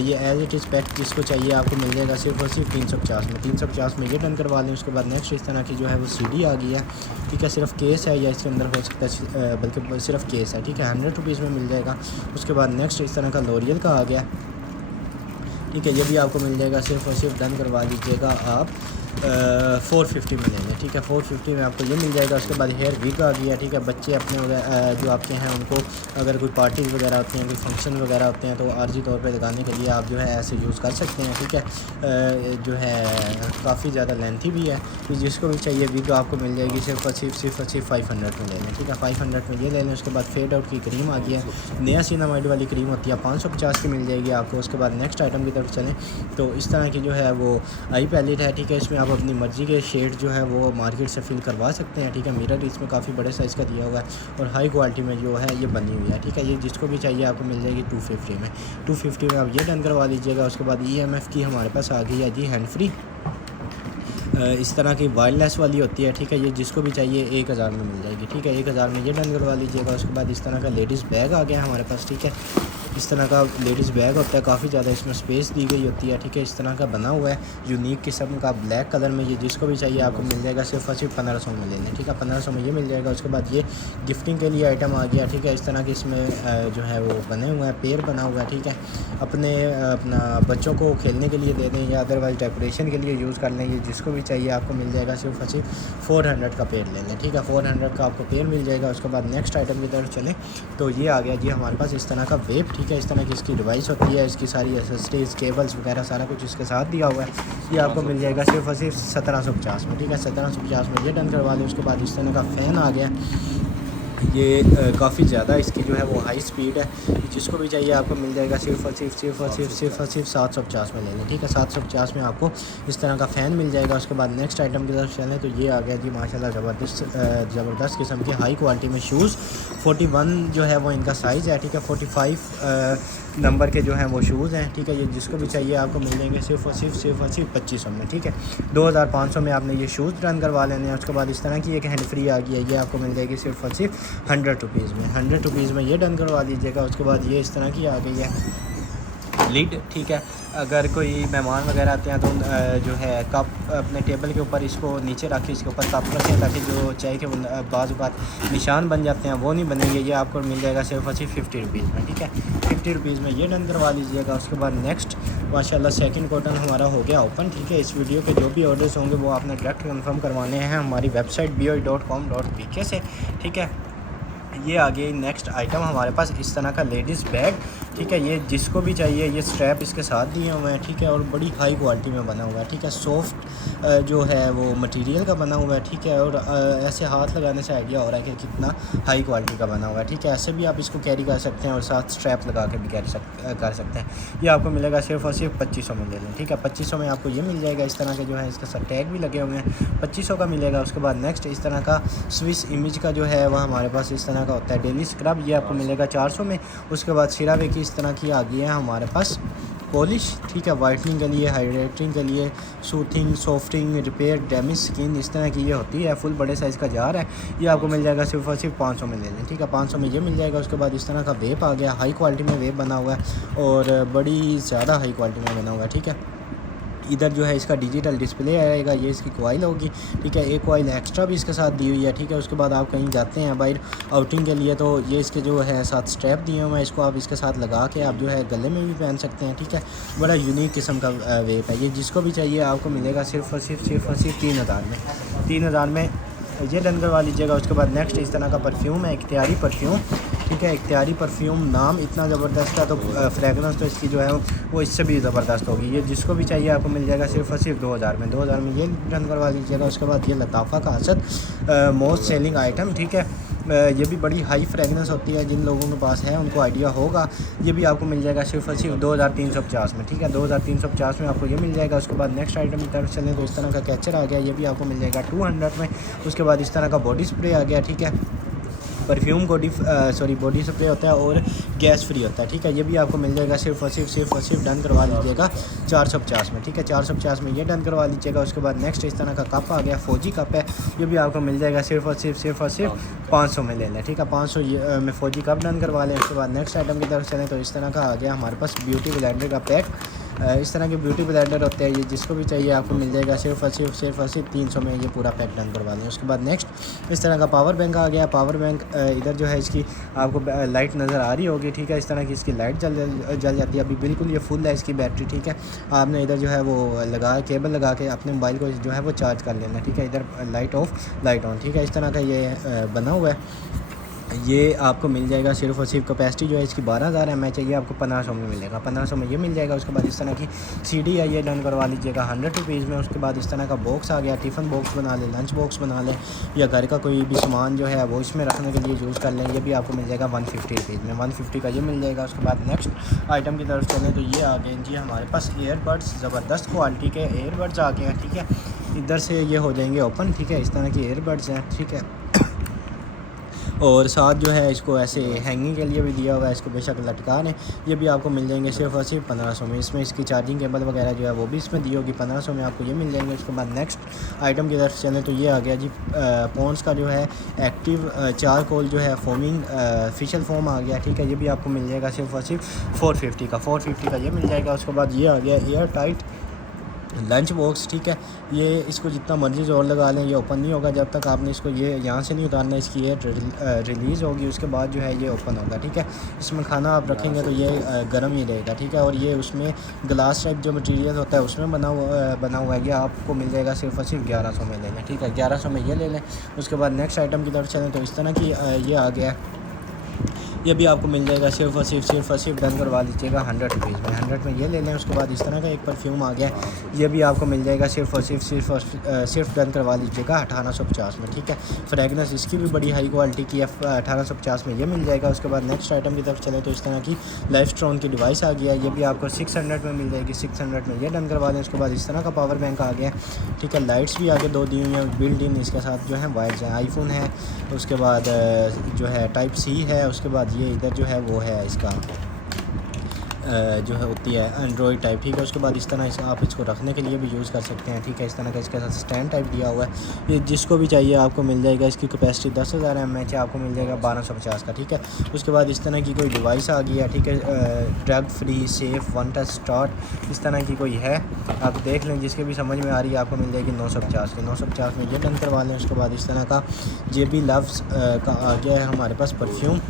ये एज इट इज़ पैक जिसको चाहिए आपको मिल जाएगा सिर्फ और सिर्फ 350 में। 350 में ये डन करवा लें। उसके बाद नेक्स्ट इस तरह की जो है वो CD आ गई है, ठीक है। सिर्फ केस है या इसके अंदर हो सकता है बल्कि सिर्फ केस है, ठीक है। 100 रुपीज़ में मिल जाएगा। उसके बाद नेक्स्ट इस तरह का लॉरियल का आ गया, ठीक है। ये भी आपको मिल जाएगा, सिर्फ और सिर्फ डन करवा लीजिएगा आप 450 में लेंगे। ठीक है, 450 में आपको ये मिल जाएगा। उसके बाद हेयर विग आ गया। ठीक है, बच्चे अपने जो आपके हैं उनको अगर कोई पार्टीज़ वगैरह होती हैं, कोई फंक्शन वगैरह होते हैं तो आर्जी तौर पे लगाने के लिए आप जो है ऐसे यूज़ कर सकते हैं। ठीक है, जो है काफ़ी ज़्यादा लेंथी भी है, तो जिसको भी चाहिए विग आपको मिल जाएगी सिर्फ और सिर्फ 500 में ले लें। ठीक है, 500 में ये ले लें। उसके बाद फेड आउट की क्रीम आ गई है, नया सिनामाइड वाली क्रीम होती है, 550 की मिल जाएगी आपको। उसके बाद नेक्स्ट आइटम की तरफ चलें तो इस तरह की जो है वो आई पैलेट है। ठीक है, इसमें आप अपनी मर्ज़ी के शेड जो है वो मार्केट से फिल करवा सकते हैं। ठीक है, मिरर इसमें काफ़ी बड़े साइज़ का दिया हुआ है और हाई क्वालिटी में जो है ये बनी हुई है। ठीक है, ये जिसको भी चाहिए आपको मिल जाएगी 250 में। 250 में आप ये डन करवा लीजिएगा। उसके बाद EMF की हमारे पास आ गई है जी हैंड फ्री, इस तरह की वायरलेस वाली होती है। ठीक है, ये जिसको भी चाहिए 1000 में मिल जाएगी। ठीक है, 1000 में ये डन करवा लीजिएगा। उसके बाद इस तरह का लेडीज़ बैग आ गया हमारे पास। ठीक है, इस तरह का लेडीज़ बैग होता है, काफ़ी ज़्यादा इसमें स्पेस दी गई होती है। ठीक है, इस तरह का बना हुआ है यूनिक किस्म का ब्लैक कलर में। ये जिसको भी चाहिए आपको मिल जाएगा, सिर्फ और सिर्फ 1500 में ले लें। ठीक है, 1500 में ये मिल जाएगा। उसके बाद ये गिफ्टिंग के लिए आइटम आ गया। ठीक है, इस तरह के इसमें जो है वो बने हुए हैं, पेड़ बना हुआ है। ठीक है, अपना बच्चों को खेलने के लिए दे दें या अदरवाइज़ डेकोरेशन के लिए यूज़ कर लें। ये जिसको भी चाहिए आपको मिल जाएगा, सिर्फ और सिर्फ 400 का पेड़ ले लें। ठीक है, 400 का आपको पेड़ मिल जाएगा। उसके बाद नेक्स्ट आइटम की तरफ चलें तो ये आ गया जी हमारे पास इस तरह का वेब। ठीक है, इस तरह की इसकी डिवाइस होती है, इसकी सारी एसेसरीज, केबल्स वगैरह सारा कुछ इसके साथ दिया हुआ है। ये आपको मिल जाएगा सिर्फ और सिर्फ 1750 में। ठीक है, 1750 में ये डन करवा लें। उसके बाद इस तरह का फ़ैन आ गया, ये काफ़ी ज़्यादा इसकी जो है वो हाई स्पीड है। जिसको भी चाहिए आपको मिल जाएगा, सिर्फ और सिर्फ 750 में ले लें। ठीक है, 750 में आपको इस तरह का फ़ैन मिल जाएगा। उसके बाद नेक्स्ट आइटम की तरफ चलें तो ये आ गया जी माशाल्लाह ज़बरदस्त किस्म के हाई क्वालिटी में शूज़। 41 जो है वो इनका साइज़ है। ठीक है, 45 नंबर के जो हैं वो शूज़ हैं। ठीक है, ये जिसको भी चाहिए आपको मिल जाएंगे सिर्फ और सिर्फ 2500 में। ठीक है, 2500 में आपने ये शूज़ रन करवा लेने हैं। उसके बाद इस तरह की एक हैंड फ्री आ गई है, ये आपको मिल जाएगी सिर्फ और सिर्फ 100 रुपीज़ में। 100 रुपीज़ में ये डन करवा दीजिएगा। उसके बाद ये इस तरह की आ गई है लिड। ठीक है, अगर कोई मेहमान वगैरह आते हैं तो जो है कप अपने टेबल के ऊपर इसको नीचे रखें, इसके ऊपर कप रखें ताकि जो चाय के बाज़ बात निशान बन जाते हैं वो नहीं बनेंगे। ये आपको मिल जाएगा सिर्फ और सिर्फ 50 रुपीज़ में। ठीक है, 50 रुपीज़ में ये डन करवा लीजिएगा। उसके बाद नेक्स्ट माशाल्लाह सेकंड कॉटन हमारा हो गया ओपन। ठीक है, इस वीडियो के जो भी ऑर्डर्स होंगे वो आपने डायरेक्ट कंफर्म करवाने हैं हमारी वेबसाइट boi.com.pk से। ठीक है, ये आ गई नेक्स्ट आइटम हमारे पास इस तरह का लेडीज़ बैग। ठीक है, ये जिसको भी चाहिए, ये स्ट्रैप इसके साथ दिए हुए हैं। ठीक है, और बड़ी हाई क्वालिटी में बना हुआ है। ठीक है, सॉफ्ट जो है वो मटेरियल का बना हुआ है। ठीक है, और ऐसे हाथ लगाने से आइडिया हो रहा है कि कितना हाई क्वालिटी का बना हुआ है। ठीक है, ऐसे भी आप इसको कैरी कर सकते हैं और साथ स्ट्रैप लगा के भी कर सकते हैं। ये आपको मिलेगा सिर्फ और सिर्फ 2500 में ले लें। ठीक है, 2500 में आपको ये मिल जाएगा। इस तरह के जो है इसका सब टैग भी लगे हुए हैं, 2500 का मिलेगा। उसके बाद नेक्स्ट इस तरह का स्विस इमेज का जो है वह हमारे पास इस तरह का होता है डेली स्क्रब, ये आपको मिलेगा 400 में। उसके बाद सिरावे की इस तरह की आ गई है हमारे पास पॉलिश। ठीक है, वाइटनिंग के लिए, हाइड्रेटिंग के लिए, soothing, softening, repair damage skin, इस तरह की ये होती है। फुल बड़े साइज़ का जार है, ये आपको मिल जाएगा सिर्फ और सिर्फ 500 में ले लें। ठीक है, 500 में ये मिल जाएगा। उसके बाद इस तरह का वेप आ गया, हाई क्वालिटी में वेप बना हुआ है और बड़ी ज़्यादा हाई क्वालिटी में बना हुआ है। ठीक है, इधर जो है इसका डिजिटल डिस्प्ले आएगा, ये इसकी कॉइल होगी। ठीक है, एक कॉइल एक्स्ट्रा भी इसके साथ दी हुई है। ठीक है, उसके बाद आप कहीं जाते हैं बाहर आउटिंग के लिए तो ये इसके जो है साथ स्ट्रैप दिए हुए हैं, इसको आप इसके साथ लगा के आप जो है गले में भी पहन सकते हैं। ठीक है, बड़ा यूनिक किस्म का वेप है। ये जिसको भी चाहिए आपको मिलेगा सिर्फ और सिर्फ 3000 में। 3000 में ये डन करवा लीजिएगा। उसके बाद नेक्स्ट इस तरह का परफ्यूम है, इख्तियारी परफ्यूम। ठीक है, इख्तियारी परफ्यूम, नाम इतना ज़बरदस्त है तो फ्रेगनेंस तो इसकी जो है वो इससे भी ज़बरदस्त होगी। ये जिसको भी चाहिए आपको मिल जाएगा सिर्फ और सिर्फ 2000 में। 2000 में ये डन करवा लीजिएगा। उसके बाद ये लताफ़ा का असद मोस्ट सेलिंग आइटम। ठीक है, ये भी बड़ी हाई फ्रेगनेंस होती है, जिन लोगों के पास है उनको आइडिया होगा। ये भी आपको मिल जाएगा सिर्फ और सिर्फ 2350 में। ठीक है, 2350 में आपको ये मिल जाएगा। उसके बाद नेक्स्ट आइटम की तरफ चलें तो इस तरह का कैचर आ गया, ये भी आपको मिल जाएगा 200 में। उसके बाद इस तरह का बॉडी स्प्रे आ गया। ठीक है, परफ्यूम बॉडी स्प्रे होता है और गैस फ्री होता है। ठीक है, ये भी आपको मिल जाएगा सिर्फ और सिर्फ डन करवा लीजिएगा 450 में। ठीक है, 450 में ये डन करवा लीजिएगा। उसके बाद नेक्स्ट इस तरह का कप आ गया, फौजी कप है, ये भी आपको मिल जाएगा सिर्फ और सिर्फ 500 में ले लें। ठीक है, 500 में फौजी कप डन करवा लें। उसके बाद नेक्स्ट आइटम की तरफ चलें तो इस तरह का आ गया हमारे पास ब्यूटी ब्लेंडर का पैक। इस तरह के ब्यूटी ब्लेंडर होते हैं, ये जिसको भी चाहिए आपको मिल जाएगा सिर्फ और सिर्फ 300 में ये पूरा पैक डन करवा दें। उसके बाद नेक्स्ट इस तरह का पावर बैंक आ गया। पावर बैंक इधर जो है इसकी आपको लाइट नज़र आ रही होगी, ठीक है। इस तरह की इसकी लाइट जल जाती है। अभी बिल्कुल ये फुल है इसकी बैटरी, ठीक है। आपने इधर जो है वो केबल लगा के अपने मोबाइल को जो है वो चार्ज कर लेना, ठीक है। इधर लाइट ऑफ लाइट ऑन, ठीक है। इस तरह का ये बना हुआ है। ये आपको मिल जाएगा सिर्फ और सिर्फ कैपेसिटी जो है इसकी 12,000 mAh चाहिए आपको 1500 में मिलेगा, 1500 में ये मिल जाएगा। उसके बाद इस तरह की CD है, ये डन करवा लीजिएगा 100 रुपीज़ में। उसके बाद इस तरह का बॉक्स आ गया, टिफ़िन बॉक्स बना लें, लंच बॉक्स बना लें, या घर का कोई भी सामान जो है वो इसमें रखने के लिए यूज़ कर लें। ये भी आपको मिल जाएगा 150 रुपीज़ में, 150 का ये मिल जाएगा। उसके बाद नेक्स्ट आइटम की तरफ चलें तो ये आ गए जी हमारे पास ईयरबड्स, ज़बरदस्त क्वालिटी के ईयरबड्स आ गए हैं, ठीक है। इधर से ये हो जाएंगे ओपन, ठीक है। इस तरह की ईयरबड्स हैं, ठीक है। और साथ जो है इसको ऐसे हैंगिंग के लिए भी दिया हुआ है, इसको बेशक लटका लें। ये भी आपको मिल जाएंगे सिर्फ और सिर्फ 1500 में। इसमें इसकी चार्जिंग केबल वगैरह जो है वो भी इसमें दी होगी, 1500 में आपको ये मिल जाएंगे। उसके बाद नेक्स्ट आइटम की तरफ चलें तो ये आ गया जी पॉन्ड्स का जो है एक्टिव चारकोल जो है फोमिंग फेशियल फोम आ गया, ठीक है। ये भी आपको मिल जाएगा सिर्फ और सिर्फ 450 का ये मिल जाएगा। उसके बाद ये आ गया एयर टाइट लंच बॉक्स, ठीक है। ये इसको जितना मर्जी ज़ोर लगा लें ये ओपन नहीं होगा जब तक आपने इसको ये यहाँ से नहीं उतारना, इसकी ये रिलीज़ होगी, उसके बाद जो है ये ओपन होगा, ठीक है। इसमें खाना आप रखेंगे तो ये गर्म ही रहेगा, ठीक है। और ये उसमें ग्लास टाइप जो मटेरियल होता है उसमें बना हुआ है। ये आपको मिल जाएगा सिर्फ और सिर्फ 1100 में ले लें, ठीक है। 1100 में ये ले लें। उसके बाद नेक्स्ट आइटम की तरफ चलें तो इस तरह की ये आ गया, ये भी आपको मिल जाएगा सिर्फ और सिर्फ डन करवा लीजिएगा 100 रुपीज़ में, 100 में ये ले लें। उसके बाद इस तरह का एक परफ्यूम आ गया, ये भी आपको मिल जाएगा सिर्फ और सिर्फ डन करवा लीजिएगा 1850 में, ठीक है। फ्रेगनेंस इसकी भी बड़ी हाई क्वालिटी की है, 1850 में ये मिल जाएगा। उसके बाद नेक्स्ट आइटम की तरफ चले तो इस तरह की लाइफ स्ट्रॉन की डिवाइस आ गया, ये भी आपको 600 में मिल जाएगी, 600 में ये डन करवा लें। उसके बाद इस तरह का पावर बैंक आ गया, ठीक है। लाइट्स भी आगे 2 दी हुई हैं बिल्ड इन, इसके साथ जो है वायर्स हैं, आईफोन है। उसके बाद जो है टाइप C है। उसके बाद ये इधर जो है वो है इसका जो है होती है एंड्रॉयड टाइप, ठीक है। उसके बाद इस तरह आप इसको रखने के लिए भी यूज़ कर सकते हैं, ठीक है। इस तरह का इसके साथ स्टैंड टाइप दिया हुआ है, ये जिसको भी चाहिए आपको मिल जाएगा। इसकी कैपेसिटी 10,000 mAh आपको मिल जाएगा 1250 का, ठीक है। उसके बाद इस तरह की कोई डिवाइस आ गई है, ठीक है। Drug free safe one touch start इस तरह की कोई है, आप देख लें, जिसके भी समझ में आ रही है आपको मिल जाएगी 950 की, 950 में ये डन करवा लें। उसके बाद इस तरह का JB लव्स का आ गया है हमारे पास परफ्यूम,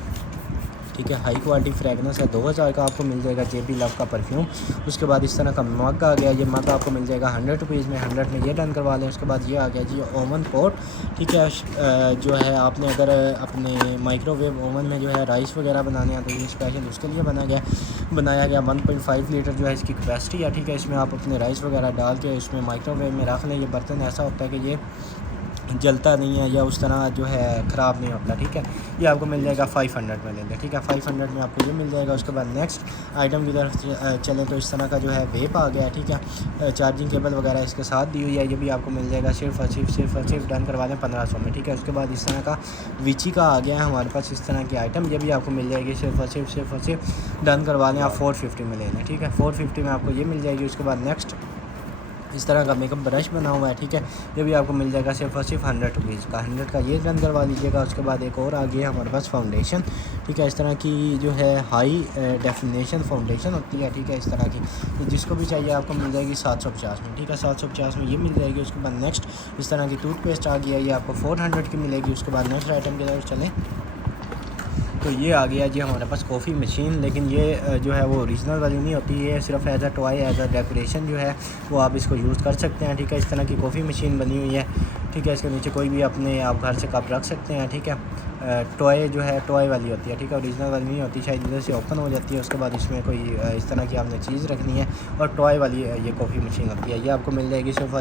ठीक है। हाई क्वालिटी फ्रेगनेंस है, 2000 का आपको मिल जाएगा JB लव का परफ्यूम। उसके बाद इस तरह का मग आ गया, ये मग आपको मिल जाएगा 100 रुपीज़ में, 100 में ये डन करवा लें। उसके बाद ये आ गया जी ओवन पॉट, ठीक है। जो है आपने अगर अपने माइक्रोवेव ओवन में जो है राइस वगैरह बनाने हैं तो ये स्पेशल उसके लिए बनाया गया 1.5 लीटर जो है इसकी कैपेसिटी है, ठीक है। इसमें आप अपने राइस वगैरह डाल के इसमें माइक्रोवेव में रख लें। ये बर्तन ऐसा होता है कि ये जलता नहीं है या उस तरह जो है ख़राब नहीं होता, ठीक है। ये आपको मिल जाएगा 500 में ले लें, ठीक है। 500 में आपको ये मिल जाएगा। उसके बाद नेक्स्ट आइटम की तरफ चलें तो इस तरह का जो है वेप आ गया, ठीक है। चार्जिंग केबल वगैरह इसके साथ दी हुई है, ये भी आपको मिल जाएगा सिर्फ डन करवा दें 1500 में, ठीक है। उसके बाद इस तरह का विची का आ गया है हमारे पास इस तरह की आइटम, ये भी आपको मिल जाएगी सिर्फ डन करवा दें आप 450 में ले लें, ठीक है। 450 में आपको ये मिल जाएगी। उसके बाद नेक्स्ट इस तरह का मेकअप ब्रश बना हुआ है, ठीक है। ये भी आपको मिल जाएगा सिर्फ 100 रुपीज़ का, 100 का ये डन करवा लीजिएगा। उसके बाद एक और आ गया हमारे पास फाउंडेशन, ठीक है। इस तरह की जो है हाई डेफिनेशन फाउंडेशन होती है, ठीक है। इस तरह की तो जिसको भी चाहिए आपको मिल जाएगी 750 में, ठीक है। 750 में ये मिल जाएगी। उसके बाद नेक्स्ट इस तरह की टूथपेस्ट आ गई है, ये आपको 400 की मिलेगी। उसके बाद नेक्स्ट आइटम की तरफ चलें तो ये आ गया जी हमारे पास कॉफ़ी मशीन, लेकिन ये जो है वो ओरिजिनल वाली नहीं होती है, सिर्फ as a toy as a decoration जो है वो आप इसको यूज़ कर सकते हैं, ठीक है। इस तरह की कॉफ़ी मशीन बनी हुई है, ठीक है। इसके नीचे कोई भी अपने आप घर से कप रख सकते हैं, ठीक है। टॉय जो है टॉय वाली होती है, ठीक है, ओरिजिनल वाली नहीं होती, शायद इधर से ओपन हो जाती है। उसके बाद इसमें कोई इस तरह की आपने चीज़ रखनी है और टॉय वाली ये कॉफ़ी मशीन होती है, ये आपको मिल जाएगी सिर्फ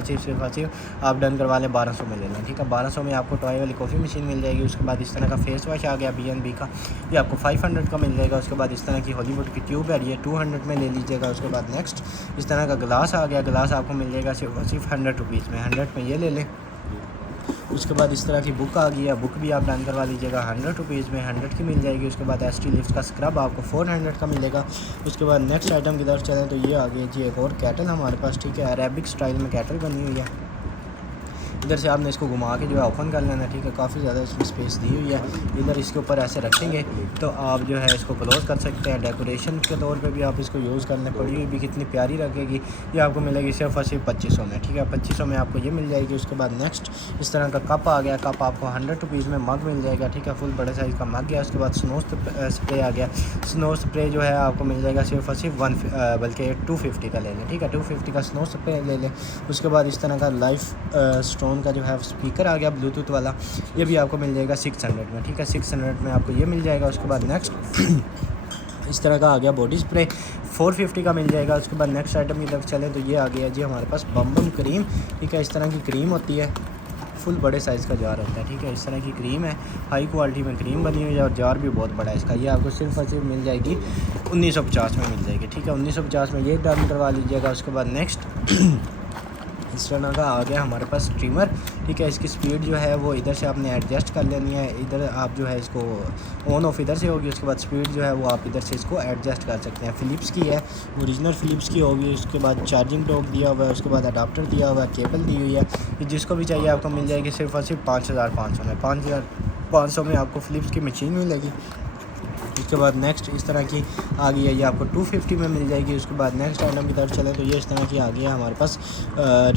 आप डन करवा लें 1200 में ले लें, ठीक है। 1200 में आपको टॉय वाली कॉफ़ी मशीन मिल जाएगी। उसके बाद इस तरह का फेस वॉश आ गया B&B का, ये आपको 500 का मिल जाएगा। उसके बाद इस तरह की हॉलीवुड की ट्यूब है, ये 200 में ले लीजिएगा। उसके बाद नेक्स्ट इस तरह का ग्लास आ गया, ग्लास आपको मिल जाएगा सिर्फ 100 रुपीज़ में, 100 में ये ले लें। उसके बाद इस तरह की बुक आ गई है, बुक भी आप डन करवा लीजिएगा 100 रुपीज़ में, 100 की मिल जाएगी। उसके बाद ST लिफ्ट का स्क्रब आपको 400 का मिलेगा। उसके बाद नेक्स्ट आइटम की तरफ चलें तो ये आ गई जी एक और कैटल हमारे पास, ठीक है। अरेबिक स्टाइल में कैटल बनी हुई है, इधर से आपने इसको घुमा के जो है ओपन कर लेना, ठीक है। काफ़ी ज़्यादा इसमें स्पेस दी हुई है। इधर इसके ऊपर ऐसे रखेंगे तो आप जो है इसको क्लोज़ कर सकते हैं। डेकोरेशन के तौर पे भी आप इसको यूज़ करने, पड़ी हुई भी कितनी प्यारी लगेगी। ये आपको मिलेगी सिर्फ और सिर्फ 2500 में, ठीक है। 2500 में आपको ये मिल जाएगी। उसके बाद नेक्स्ट इस तरह का कप आ गया। कप आपको 100 रुपीज़ में मग मिल जाएगा, ठीक है। फुल बड़े साइज़ का मग गया। उसके बाद स्नो स्प्रे आ गया। स्नो स्प्रे जो है आपको मिल जाएगा सिर्फ और सिर्फ बल्कि 250 का ले लें, ठीक है। 250 का स्नो स्प्रे ले लें। उसके बाद इस तरह का लाइफ स्टोन का जो है स्पीकर आ गया ब्लूटूथ वाला, ये भी आपको मिल जाएगा 600 में, ठीक है। 600 में आपको ये मिल जाएगा। उसके बाद नेक्स्ट इस तरह का आ गया बॉडी स्प्रे 450 का मिल जाएगा। उसके बाद नेक्स्ट आइटम की तरफ चलें तो ये आ गया जी हमारे पास बम बम क्रीम, ठीक है। इस तरह की क्रीम होती है, फुल बड़े साइज़ का जार होता है, ठीक है। इस तरह की क्रीम है, हाई क्वालिटी में क्रीम बनी हुई है और जार भी बहुत बड़ा है इसका। ये आपको सिर्फ और सिर्फ मिल जाएगी 1950 में मिल जाएगी, ठीक है। 1950 में ये डन करवा लीजिएगा। उसके बाद नेक्स्ट इस तरह का आ गया हमारे पास स्ट्रीमर, ठीक है। इसकी स्पीड जो है वो इधर से आपने एडजस्ट कर लेनी है। इधर आप जो है इसको ऑन ऑफ इधर से होगी। उसके बाद स्पीड जो है वो आप इधर से इसको एडजस्ट कर सकते हैं। फ़िलिप्स की है, ओरिजिनल फ़िलिप्स की होगी। उसके बाद चार्जिंग डॉक दिया हुआ है। उसके बाद अडाप्टर दिया हुआ है, केबल दी हुई है। ये जिसको भी चाहिए आपको मिल जाएगी सिर्फ और सिर्फ 5500 में। 5500 में आपको फ़िलिप्स की मशीन मिलेगी। उसके बाद नेक्स्ट इस तरह की आ गई है, ये आपको 250 में मिल जाएगी। उसके बाद नेक्स्ट आइटम की तरफ चले तो ये इस तरह की आ गई है हमारे पास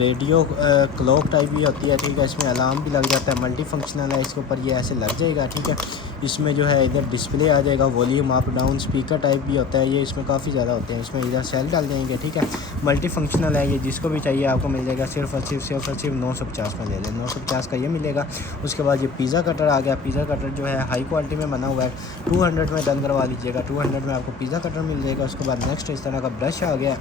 रेडियो क्लॉक टाइप भी होती है, ठीक है। इसमें अलार्म भी लग जाता है, मल्टी फंक्शनल है। इसके ऊपर ये ऐसे लग जाएगा, ठीक है। इसमें जो है इधर डिस्प्ले आ जाएगा, volume up down, speaker type भी होता है। ये इसमें काफ़ी ज़्यादा होते हैं। इसमें इधर सेल डाल जाएंगे, ठीक है। मल्टी फंक्शनल है ये, जिसको भी चाहिए आपको मिल जाएगा सिर्फ और सिर्फ 950 में ले लें। 950 का ये मिलेगा। उसके बाद ये पिज़्ज़ा कटर आ गया। पिज़्ज़ा कटर जो है हाई क्वालिटी में बना हुआ है, 200 में डन करवा लीजिएगा। 200 में आपको पिज़्ज़ा कटर मिल जाएगा। उसके बाद नेक्स्ट इस तरह का ब्रश आ गया।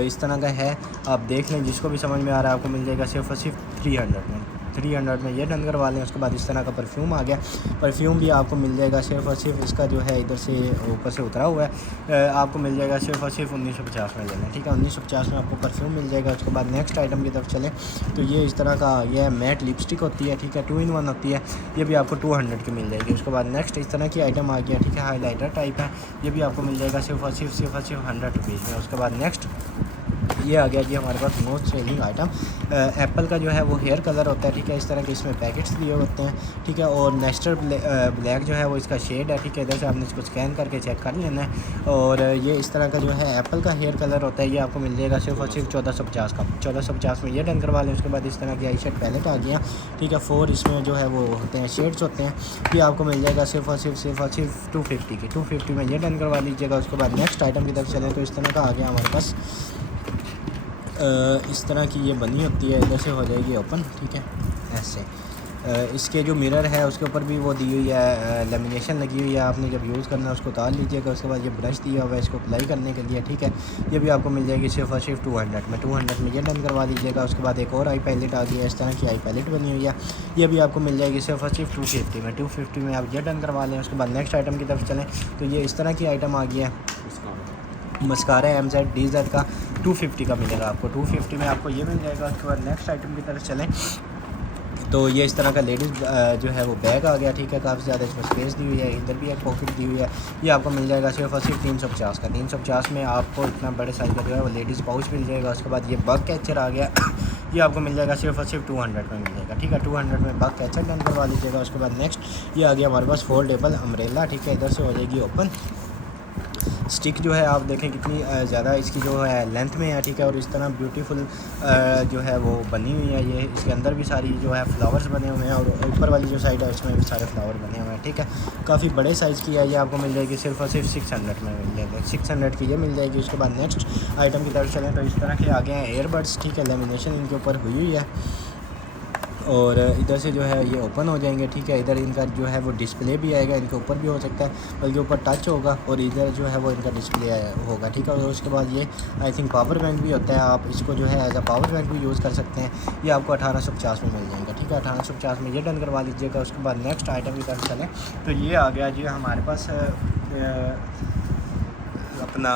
इस तरह का है, आप देख लें, जिसको भी समझ में आ रहा है आपको मिल जाएगा सिर्फ और सिर्फ 300 में ये डन करवा लें। उसके बाद इस तरह का परफ्यूम आ गया। परफ्यूम भी आपको मिल जाएगा सिर्फ और सिर्फ, इसका जो है इधर से ऊपर से उतरा हुआ है, आपको मिल जाएगा सिर्फ और सिर्फ 1950 में लेना, ठीक है। 1950 में आपको परफ्यूम मिल जाएगा। उसके बाद नेक्स्ट आइटम की तरफ चलें तो ये इस तरह का ये मैट लिपस्टिक होती है, ठीक है। 2 in 1 होती है, ये भी आपको 200 की मिल जाएगी। उसके बाद नेक्स्ट इस तरह की आइटम आ गया, ठीक है। हाईलाइटर टाइप है, ये भी आपको मिल जाएगा सिर्फ और सिर्फ 100 रुपीज़ में। उसके बाद नेक्स्ट ये आ गया जी हमारे पास मोस्ट सेलिंग आइटम एप्पल का जो है वो हेयर कलर होता है, ठीक है। इस तरह के इसमें पैकेट्स दिए होते हैं, ठीक है। और नेस्टर ब्लैक जो है वो इसका शेड है, ठीक है। इधर से आपने इसको स्कैन करके चेक कर लेना है। और ये इस तरह का जो है एप्पल का हेयर कलर होता है, ये आपको मिल जाएगा सिर्फ और सिर्फ 1450 का। 1450 में ये डन करवा लें। उसके बाद इस तरह की आई शेड पैलेट आ गया, ठीक है। 4 इसमें जो है वो होते हैं, शेड्स होते हैं। ये आपको मिल जाएगा सिर्फ और सिर्फ 250 की। 250 में ये डन करवा लीजिएगा। उसके बाद नेक्स्ट आइटम की तरफ चलें तो इस तरह का आ गया हमारे पास इस तरह की ये बनी होती है, इधर से हो जाएगी ओपन, ठीक है। ऐसे इसके जो मिरर है उसके ऊपर भी वो दी हुई है, लेमिनेशन लगी हुई है। आपने जब यूज़ करना है उसको उतार लीजिएगा। उसके बाद ये ब्रश दिया हुआ है इसको अप्लाई करने के लिए, ठीक है। ये भी आपको मिल जाएगी सिर्फ और सिर्फ 200 में। 200 में ये डन करवा लीजिएगा। उसके बाद एक और आई पैलेट आ गई है, इस तरह की आई पैलेट बनी हुई है, ये भी आपको मिल जाएगी सिर्फ और सिर्फ 250 में। 250 में आप ये डन करवा लें। उसके बाद नेक्स्ट आइटम की तरफ चलें तो ये इस तरह की आइटम आ गई है, मस्कारा MZ का 250 का मिलेगा आपको। 250 में आपको ये मिल जाएगा। उसके बाद नेक्स्ट आइटम की तरफ चलें तो ये इस तरह का लेडीज़ जो है वो बैग आ गया, ठीक है। काफ़ी ज़्यादा इसमें स्पेस दी हुई है, इधर भी एक पॉकेट दी हुई है। ये आपको मिल जाएगा सिर्फ और सिर्फ 350 का। 350 में आपको इतना बड़े साइज़ का जो है वो लेडीज़ पाउच मिल जाएगा। उसके बाद ये बग कैचर आ गया, ये आपको मिल जाएगा सिर्फ और सिर्फ 200 में मिल जाएगा, ठीक है। 200 में बग कैचर डन करवा लीजिएगा। उसके बाद नेक्स्ट ये आ गया हमारे पास फोल्डेबल अम्ब्रेला, ठीक है। इधर से हो जाएगी ओपन। स्टिक जो है आप देखें कितनी ज़्यादा इसकी जो है लेंथ में है, ठीक है। और इस तरह ब्यूटीफुल जो है वो बनी हुई है। ये इसके अंदर भी सारी जो है फ्लावर्स बने हुए हैं और ऊपर वाली जो साइड है इसमें भी सारे फ्लावर बने हुए हैं, ठीक है। काफ़ी बड़े साइज़ की है, ये आपको मिल जाएगी सिर्फ और सिर्फ 600 में मिल जाएगी। 600 की ये मिल जाएगी। उसके बाद नेक्स्ट आइटम की तरफ चलें तो इस तरह के आगे हैं एयरबड्स, ठीक है। लेमिनेशन इनके ऊपर हुई है और इधर से जो है ये ओपन हो जाएंगे, ठीक है। इधर इनका जो है वो डिस्प्ले भी आएगा, इनके ऊपर भी हो सकता है, बल्कि ऊपर टच होगा और इधर जो है वो इनका डिस्प्ले होगा, ठीक है। और उसके बाद ये आई थिंक पावर बैंक भी होता है, आप इसको जो है एज अ पावर बैंक भी यूज़ कर सकते हैं। ये आपको 1850 में मिल जाएगा, ठीक है। 1850 में ये डन करवा लीजिएगा। उसके बाद नेक्स्ट आइटम की तरफ चलें तो ये आ गया जी हमारे पास अपना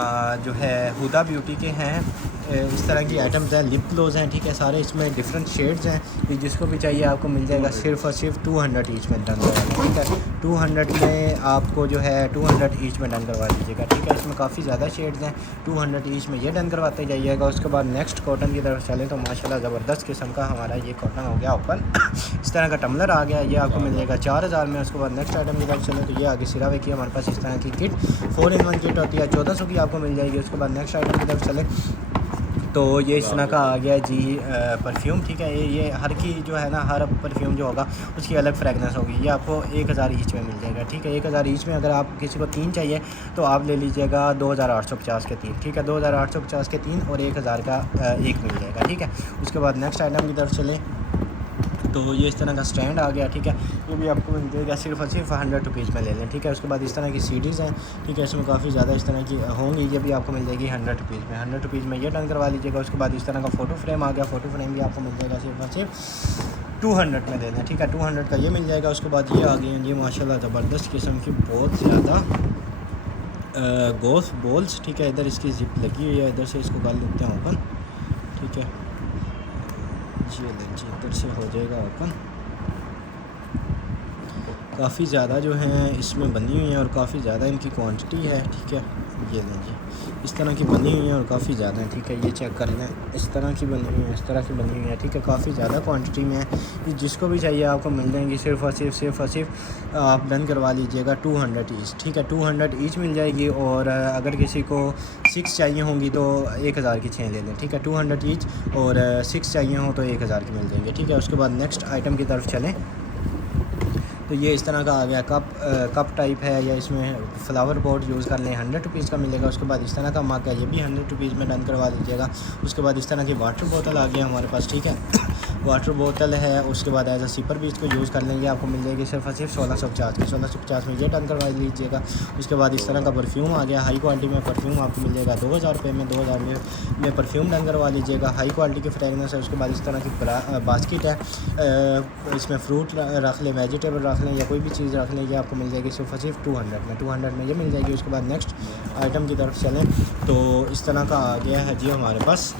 जो है हुदा ब्यूटी के हैं इस तरह की आइटम्स हैं। लिप ग्लोज हैं, ठीक है। सारे इसमें डिफरेंट शेड्स हैं, जिसको भी चाहिए आपको मिल जाएगा सिर्फ और सिर्फ 200 ईच में डन रहेगा, ठीक है। 200 में आपको जो है 200 ईच में डन करवा लीजिएगा, ठीक है। इसमें काफ़ी ज़्यादा शेड्स हैं, 200 ईच में ये डन करवाते जाइएगा। उसके बाद नेक्स्ट कॉटन की तरफ चलें तो माशाल्लाह ज़बरदस्त किस्म का हमारा ये कॉटन हो गया ओपन। इस तरह का टम्बलर आ गया, ये आपको मिल जाएगा 4000 में। उसके बाद नेक्स्ट आइटम की तरफ चलें तो ये आगे सिरावे की हमारे पास इस तरह की किट 4-in-1 किट होती है, 1400 की आपको मिल जाएगी। उसके बाद नेक्स्ट आइटम की तरफ चलें तो ये इस तरह का आ गया जी परफ्यूम, ठीक है। ये हर की जो है ना, हर परफ्यूम जो होगा उसकी अलग फ्रेगनेंस होगी। ये आपको 1000 ईच में मिल जाएगा, ठीक है। 1000 ईच में अगर आप किसी को 3 चाहिए तो आप ले लीजिएगा 2850 के 3, ठीक है। 2850 के 3 और 1000 का एक मिल जाएगा, ठीक है। उसके बाद नेक्स्ट आइटम की तरफ चलें तो ये इस तरह का स्टैंड आ गया, ठीक है। ये भी आपको मिल जाएगा सिर्फ और सिर्फ 100 रुपीज़ में ले लें, ठीक है। उसके बाद इस तरह की सीडीज़ हैं, ठीक है। इसमें काफ़ी ज़्यादा इस तरह की होंगी, ये भी आपको मिल जाएगी 100 रुपीज़ में। 100 रुपीज़ में ये डन करवा लीजिएगा। उसके बाद इस तरह का फ़ोटो फ्रेम आ गया, फ़ोटो फ्रेम भी आपको मिल जाएगा सिर्फ और सिर्फ 200 में ले लें, ठीक है। 200 का ये मिल जाएगा। उसके बाद ये आ गई हैं ये माशाल्लाह ज़बरदस्त किस्म की बहुत ज़्यादा गोश्त बॉल्स, ठीक है। इधर इसकी जिप लगी हुई है, इधर से इसको कर लेते हैं ओपन, ठीक है। जी इधर से हो जाएगा ओपन। काफ़ी ज़्यादा जो हैं इसमें बनी हुई हैं और काफ़ी ज़्यादा इनकी क्वांटिटी है, ठीक है। ये लें जी, इस तरह की बनी हुई हैं और काफ़ी ज़्यादा है, ठीक है। ये चेक कर लें, इस तरह की बनी हुई है, इस तरह की बनी हुई है, ठीक है। काफ़ी ज़्यादा क्वांटिटी में है, जिसको भी चाहिए आपको मिल जाएंगी। सिर्फ और सिर्फ आप डन करवा लीजिएगा 200 ईच, ठीक है। 200 ईच मिल जाएगी। और अगर किसी को 6 चाहिए होंगी तो 1000 की 6 ले लें, ठीक है। 200 ईच और 6 चाहिए हों तो 1000 की मिल जाएंगे, ठीक है। उसके बाद नेक्स्ट आइटम की तरफ चलें तो ये इस तरह का आ गया कप टाइप है, या इसमें फ्लावर पॉट यूज़ कर लें, 100 रुपीज़ का मिलेगा। उसके बाद इस तरह का मग है, ये भी 100 रुपीज़ में डन करवा लीजिएगा। उसके बाद इस तरह की वाटर बोतल आ गई हमारे पास, ठीक है। वाटर बोतल है, उसके बाद एज अ सिपर भी इसको यूज़ कर लेंगे, आपको मिल जाएगी सिर्फ और सिर्फ 1650 की। 1650 में ये डन करवा लीजिएगा। उसके बाद इस तरह का परफ्यूम आ गया, हाई क्वालिटी में परफ्यूम आपको मिल जाएगा 2000 रुपये में। 2000 में परफ्यूम डन करवा लीजिएगा, हाई क्वालिटी की फ्रेगनेंस है। उसके बाद इस तरह की बास्केट है, इसमें फ्रूट रख लें, वेजिटेबल रख लें, या कोई भी चीज़ रख लें, ये आपको मिल जाएगी सिर्फ और सिर्फ 200 में ये मिल जाएगी। उसके बाद नेक्स्ट आइटम की तरफ चलें तो इस तरह का आ गया है जी हमारे पास,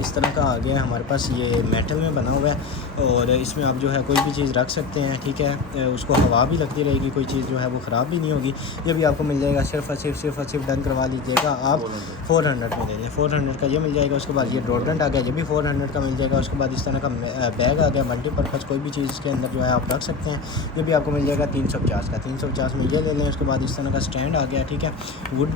इस तरह का आ गया है हमारे पास। ये मेटल में बना हुआ है और इसमें आप जो है कोई भी चीज़ रख सकते हैं, ठीक है। उसको हवा भी लगती रहेगी, कोई चीज़ जो है वो ख़राब भी नहीं होगी। ये भी आपको मिल जाएगा सिर्फ और सिर्फ डन करवा लीजिएगा आप 400 में ले लें। 400 का ये मिल जाएगा। उसके बाद ये डोडरेंट आ गया, ये भी 400 का मिल जाएगा। उसके बाद इस तरह का बैग आ गया मल्टीपर्पज़, कोई भी चीज़ के अंदर जो है आप रख सकते हैं, ये भी आपको मिल जाएगा 350 का। 350 में ये ले लें। उसके बाद इस तरह का स्टैंड आ गया, ठीक है। वुड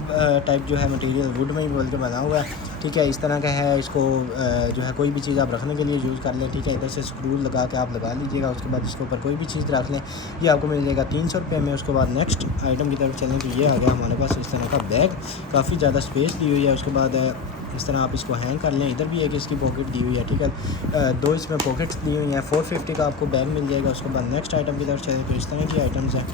टाइप जो है मटेरियल वुड में ही बोल के बना हुआ है, ठीक है। इस तरह का है, इसको जो है कोई भी चीज़ आप रखने के लिए यूज़ कर लें, ठीक है। इधर से स्क्रू लगा के आप लगा लीजिएगा। उसके बाद इसके ऊपर कोई भी चीज़ रख लें, ये आपको मिल जाएगा 300 रुपये में। उसके बाद नेक्स्ट आइटम की तरफ चलें तो ये आ गया हमारे पास इस तरह का बैग, काफ़ी ज़्यादा स्पेस दी हुई है। उसके बाद इस तरह आप इसको हैंग कर लें। इधर भी एक इसकी पॉकेट दी हुई है, ठीक है। 2 इसमें पॉकेट्स दी हुई हैं। 450 का आपको बैग मिल जाएगा। उसके बाद नेक्स्ट आइटम की तरफ चलें तो इस तरह की आइटम्स हैं,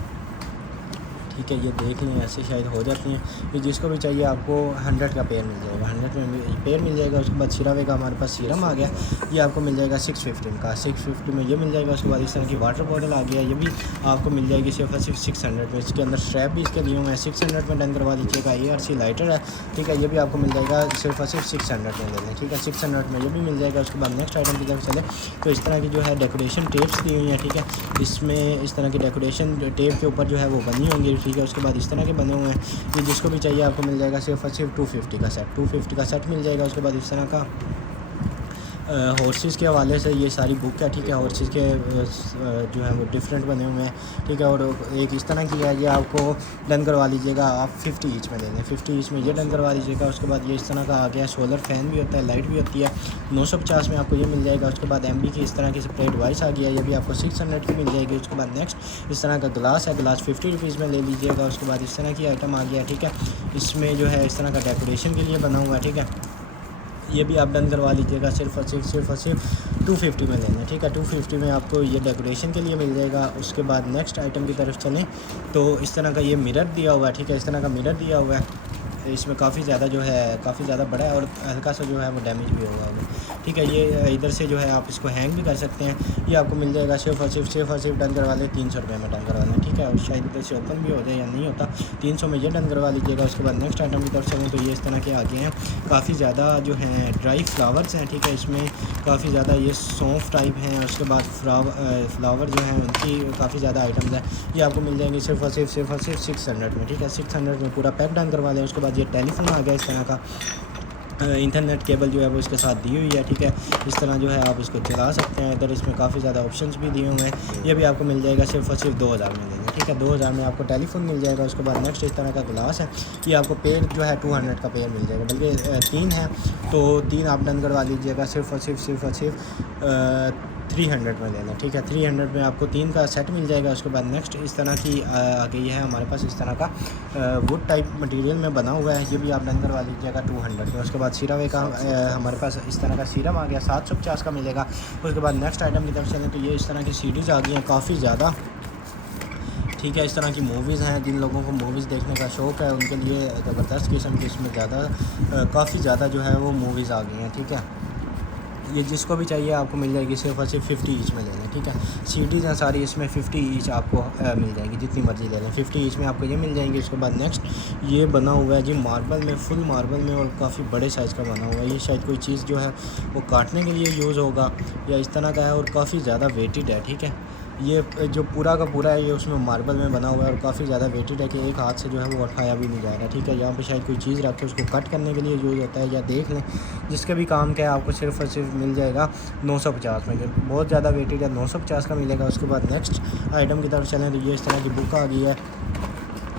ठीक है। ये देख लें, ऐसे शायद हो जाती हैं। ये जिसको भी चाहिए आपको 100 का पेयर मिल जाएगा, 100 में पेयर मिल जाएगा। उसके बाद सिरावे का हमारे पास सीरम आ गया, ये आपको मिल जाएगा 650 का। 650 में ये मिल जाएगा। उसके बाद इस तरह की वाटर बॉटल आ गया, ये भी आपको मिल जाएगी सिर्फ और सिर्फ 600 में। इसके अंदर स्ट्रैप भी इसके दिए हुए हैं, 600 में डन करवा लीजिएगा। ARC लाइटर है, ठीक है। ये भी आपको मिल जाएगा सिर्फ और सिर्फ 600 में ले लें, ठीक है। 600 में ये भी मिल जाएगा। उसके बाद नेक्स्ट आइटम की तरफ चले तो इस तरह की जो है डेकोरेशन टेप्स दी हुई हैं, ठीक है। इसमें इस तरह की डेकोरेशन टेप के ऊपर जो है वो बनी होंगी, ठीक है। उसके बाद इस तरह के बने हुए हैं, ये जिसको भी चाहिए आपको मिल जाएगा सिर्फ और सिर्फ 250 का सेट। 250 का सेट मिल जाएगा। उसके बाद इस तरह का हॉर्सेस के हवाले से ये सारी बुक है, ठीक है। हॉर्सेस के जो है वो डिफरेंट बने हुए हैं, ठीक है। और एक इस तरह की है, ये आपको डन करवा लीजिएगा आप 50 ईच में ले लें। 50 ईच में ये डन करवा लीजिएगा। उसके बाद ये इस तरह का आ गया, सोलर फैन भी होता है, लाइट भी होती है, 950 में आपको ये मिल जाएगा। उसके बाद MB की इस तरह की स्प्रे डिवाइस आ गया, ये भी आपको 600 की मिल जाएगी। उसके बाद नेक्स्ट इस तरह का ग्लास है, ग्लास 50 रुपीज़ में ले लीजिएगा। उसके बाद इस तरह की आइटम आ गया, ठीक है। इसमें जो है इस तरह का डेकोरेशन के लिए बना हुआ है, ठीक है। ये भी आप डन करवा लीजिएगा सिर्फ और सिर्फ 250 में लेना, ठीक है। 250 में आपको ये डेकोरेशन के लिए मिल जाएगा। उसके बाद नेक्स्ट आइटम की तरफ चलें तो इस तरह का ये मिरर दिया हुआ है, ठीक है। इस तरह का मिरर दिया हुआ है, इसमें काफ़ी ज़्यादा जो है काफ़ी ज़्यादा बड़ा है और हल्का सा जो है वो डैमेज भी होगा, ठीक है। ये इधर से जो है आप इसको हैंग भी कर सकते हैं। ये आपको मिल जाएगा सिर्फ और सिर्फ डन करवा लें 300 रुपये में डन करवा लें, ठीक है। ठीक है, और शायद इधर से ओपन भी हो जाए या नहीं होता। 300 में ये डन करवा लीजिएगा। उसके बाद नेक्स्ट आइटम की तरफ चलें तो ये इस तरह के आगे हैं, काफ़ी ज़्यादा जो हैं ड्राई फ्लावर्स हैं, ठीक है, इसमें काफ़ी ज़्यादा ये सौंफ टाइप हैं। उसके बाद फ्लावर जो हैं उनकी काफ़ी ज़्यादा आइटम्स हैं। ये आपको मिल जाएंगे सिर्फ और सिर्फ 600 में, ठीक है, 600 में पूरा पैक डन करवा लें। उसके बाद ये टेलीफोन आ गया इस तरह का, इंटरनेट केबल जो है वो इसके साथ दी हुई है, ठीक है, इस तरह जो है आप इसको चला सकते हैं। इधर इसमें काफ़ी ज़्यादा ऑप्शंस भी दिए हुए हैं। ये भी आपको मिल जाएगा सिर्फ और सिर्फ 2000 में देंगे, ठीक है, 2000 में आपको टेलीफोन मिल जाएगा। उसके बाद नेक्स्ट इस तरह का गिलास है, ये आपको पेयर जो है 200 का पेयर मिल जाएगा, बल्कि 3 है तो 3 आप डन करवा लीजिएगा। सिर्फ और सिर्फ 300 में लेना, ठीक है, 300 में आपको 3 का सेट मिल जाएगा। उसके बाद नेक्स्ट इस तरह की आ गई है हमारे पास इस तरह का वुड टाइप मटेरियल में बना हुआ है, ये भी आप डन करवा लीजिएगा 200 में। उसके बाद सीरम का हमारे पास इस तरह का सीरम आ गया, 750 का मिलेगा। उसके बाद नेक्स्ट आइटम की तरफ चलें तो ये इस तरह की सीडीज़ आ गई हैं काफ़ी ज़्यादा, ठीक है, इस तरह की मूवीज़ हैं। जिन लोगों को मूवीज़ देखने का शौक़ है उनके लिए ज़बरदस्त किस्म की इसमें काफ़ी ज़्यादा जो है वो मूवीज़ आ गई हैं, ठीक है, ये जिसको भी चाहिए आपको मिल जाएगी। सिर्फ और सिर्फ 50 ईच में ले लें, ठीक है, सीडीज़ हैं सारी इसमें 50 ईच आपको मिल जाएगी, जितनी मर्ज़ी ले लें 50 ईच में आपको ये मिल जाएंगे। उसके बाद नेक्स्ट ये बना हुआ है जी मार्बल में, फुल मार्बल में, और काफ़ी बड़े साइज़ का बना हुआ है। ये शायद कोई चीज़ जो है वो काटने के लिए यूज़ होगा या इस तरह का है, और काफ़ी ज़्यादा वेटेड है, ठीक है, ये जो पूरा का पूरा है ये उसमें मार्बल में बना हुआ है और काफ़ी ज़्यादा वेटेड है कि एक हाथ से जो है वो उठाया भी नहीं जा रहा, ठीक है। यहाँ पे शायद कोई चीज़ रख के उसको कट करने के लिए यूज़ होता है, या देख लें जिसके भी काम का है आपको सिर्फ और सिर्फ मिल जाएगा 950 में, बहुत ज़्यादा वेटेड है, 950 का मिलेगा। उसके बाद नेक्स्ट आइटम की तरफ चलें तो ये इस तरह की बुक आ गई है,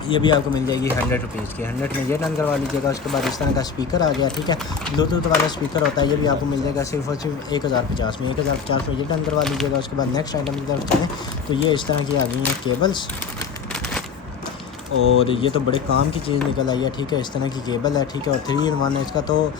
ये भी आपको मिल जाएगी 100 रुपीज़ की, 100 में ये डन करवा लीजिएगा। उसके बाद इस तरह का स्पीकर आ गया, ठीक है, ब्लूटूथ वाला स्पीकर होता है, ये भी आपको मिल जाएगा सिर्फ और सिर्फ 1050 में, 1050 में ये डन करवा लीजिएगा। उसके बाद नेक्स्ट आइटम की तरफ चलें तो ये इस तरह की आ गई हैं केबल्स, और ये तो बड़े काम की चीज़ निकल आई है, ठीक है, इस तरह की केबल है, ठीक है, और 3 in 1 है इसका, तो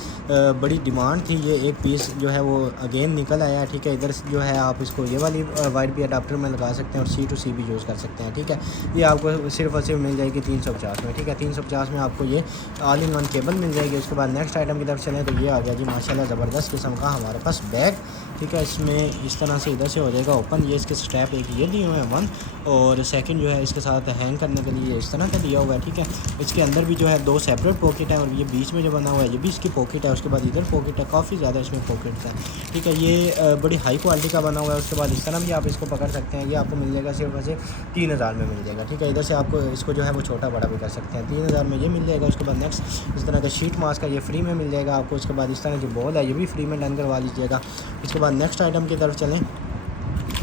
बड़ी डिमांड थी। ये एक पीस जो है वो अगेन निकल आया है, ठीक है, इधर से जो है आप इसको ये वाली वायर भी अडाप्टर में लगा सकते हैं और C to C भी यूज़ कर सकते हैं, ठीक है। ये आपको सिर्फ और सिर्फ मिल जाएगी 350 में, ठीक है, 350 में आपको ये ऑल इन वन केबल मिल जाएगी। उसके बाद नेक्स्ट आइटम की तरफ चलें तो ये आ गया जी माशाल्लाह ज़बरदस्त किस्म का हमारे पास बैग, ठीक है, इसमें इस तरह से इधर से हो जाएगा ओपन। ये इसके स्टेप एक ये दिए हुए हैं 1, और सेकंड जो है इसके साथ हैंग करने के लिए इस तरह का दिया हुआ है, ठीक है। इसके अंदर भी जो है 2 सेपरेट पॉकेट है, और ये बीच में जो बना हुआ है ये भी इसकी पॉकेट है। उसके बाद इधर पॉकेट है, काफ़ी ज़्यादा इसमें पॉकेट्स हैं, ठीक है, ये बड़ी हाई क्वालिटी का बना हुआ है। उसके बाद इस तरह भी आप इसको पकड़ सकते हैं, ये आपको मिल जाएगा सिर्फ वैसे 3000 में मिल जाएगा, ठीक है, इधर से आपको इसको जो है वो छोटा बड़ा भी कर सकते हैं, 3000 में ये मिल जाएगा। उसके बाद नेक्स्ट इस तरह का शीट मास्क है, ये फ्री में मिल जाएगा आपको। उसके बाद इस तरह की बॉल है, ये भी फ्री में डन करवा लीजिएगा। उसके बाद नेक्स्ट आइटम की तरफ चलें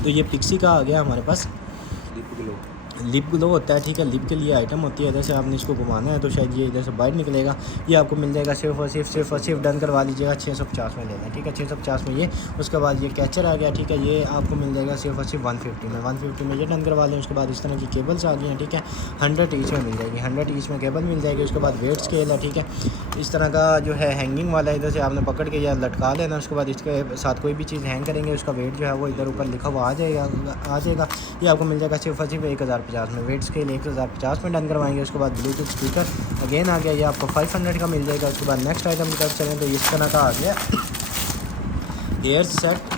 तो ये पिक्सी का आ गया हमारे पास, लिप ग्लो होता है, ठीक है, लिप के लिए आइटम होती है। इधर से आपने इसको घुमाना है तो शायद ये इधर से बाहर निकलेगा। ये आपको मिल जाएगा सिर्फ और सिर्फ डन करवा लीजिएगा 650 में लेना है, ठीक है, 650 में ये। उसके बाद ये कैचर आ गया, ठीक है, ये आपको मिल जाएगा सिर्फ और सिर्फ 150 में ये डन करवा लें। उसके बाद इस तरह की केबल्स आ गई हैं, ठीक है, 100 ईच में मिल जाएगी, 100 ईच में केबल मिल जाएगी। उसके बाद वेट स्केल है, ठीक है, इस तरह का जो है हैंगिंग वाला, इधर से आपने पकड़ के या लटका लेना। उसके बाद इसके साथ कोई भी चीज़ हैंग करेंगे उसका वेट जो है वो इधर ऊपर लिखा हुआ आ जाएगा। ये आपको मिल जाएगा सिर्फ और सिर्फ 1050 में, वेट स्केल 1050 में डन करवाएंगे। उसके बाद ब्लूटूथ स्पीकर अगेन आ गया, ये आपको 500 का मिल जाएगा। उसके बाद नेक्स्ट आइटम की तरफ चलें तो इस तरह का आ गया हेयर सेट,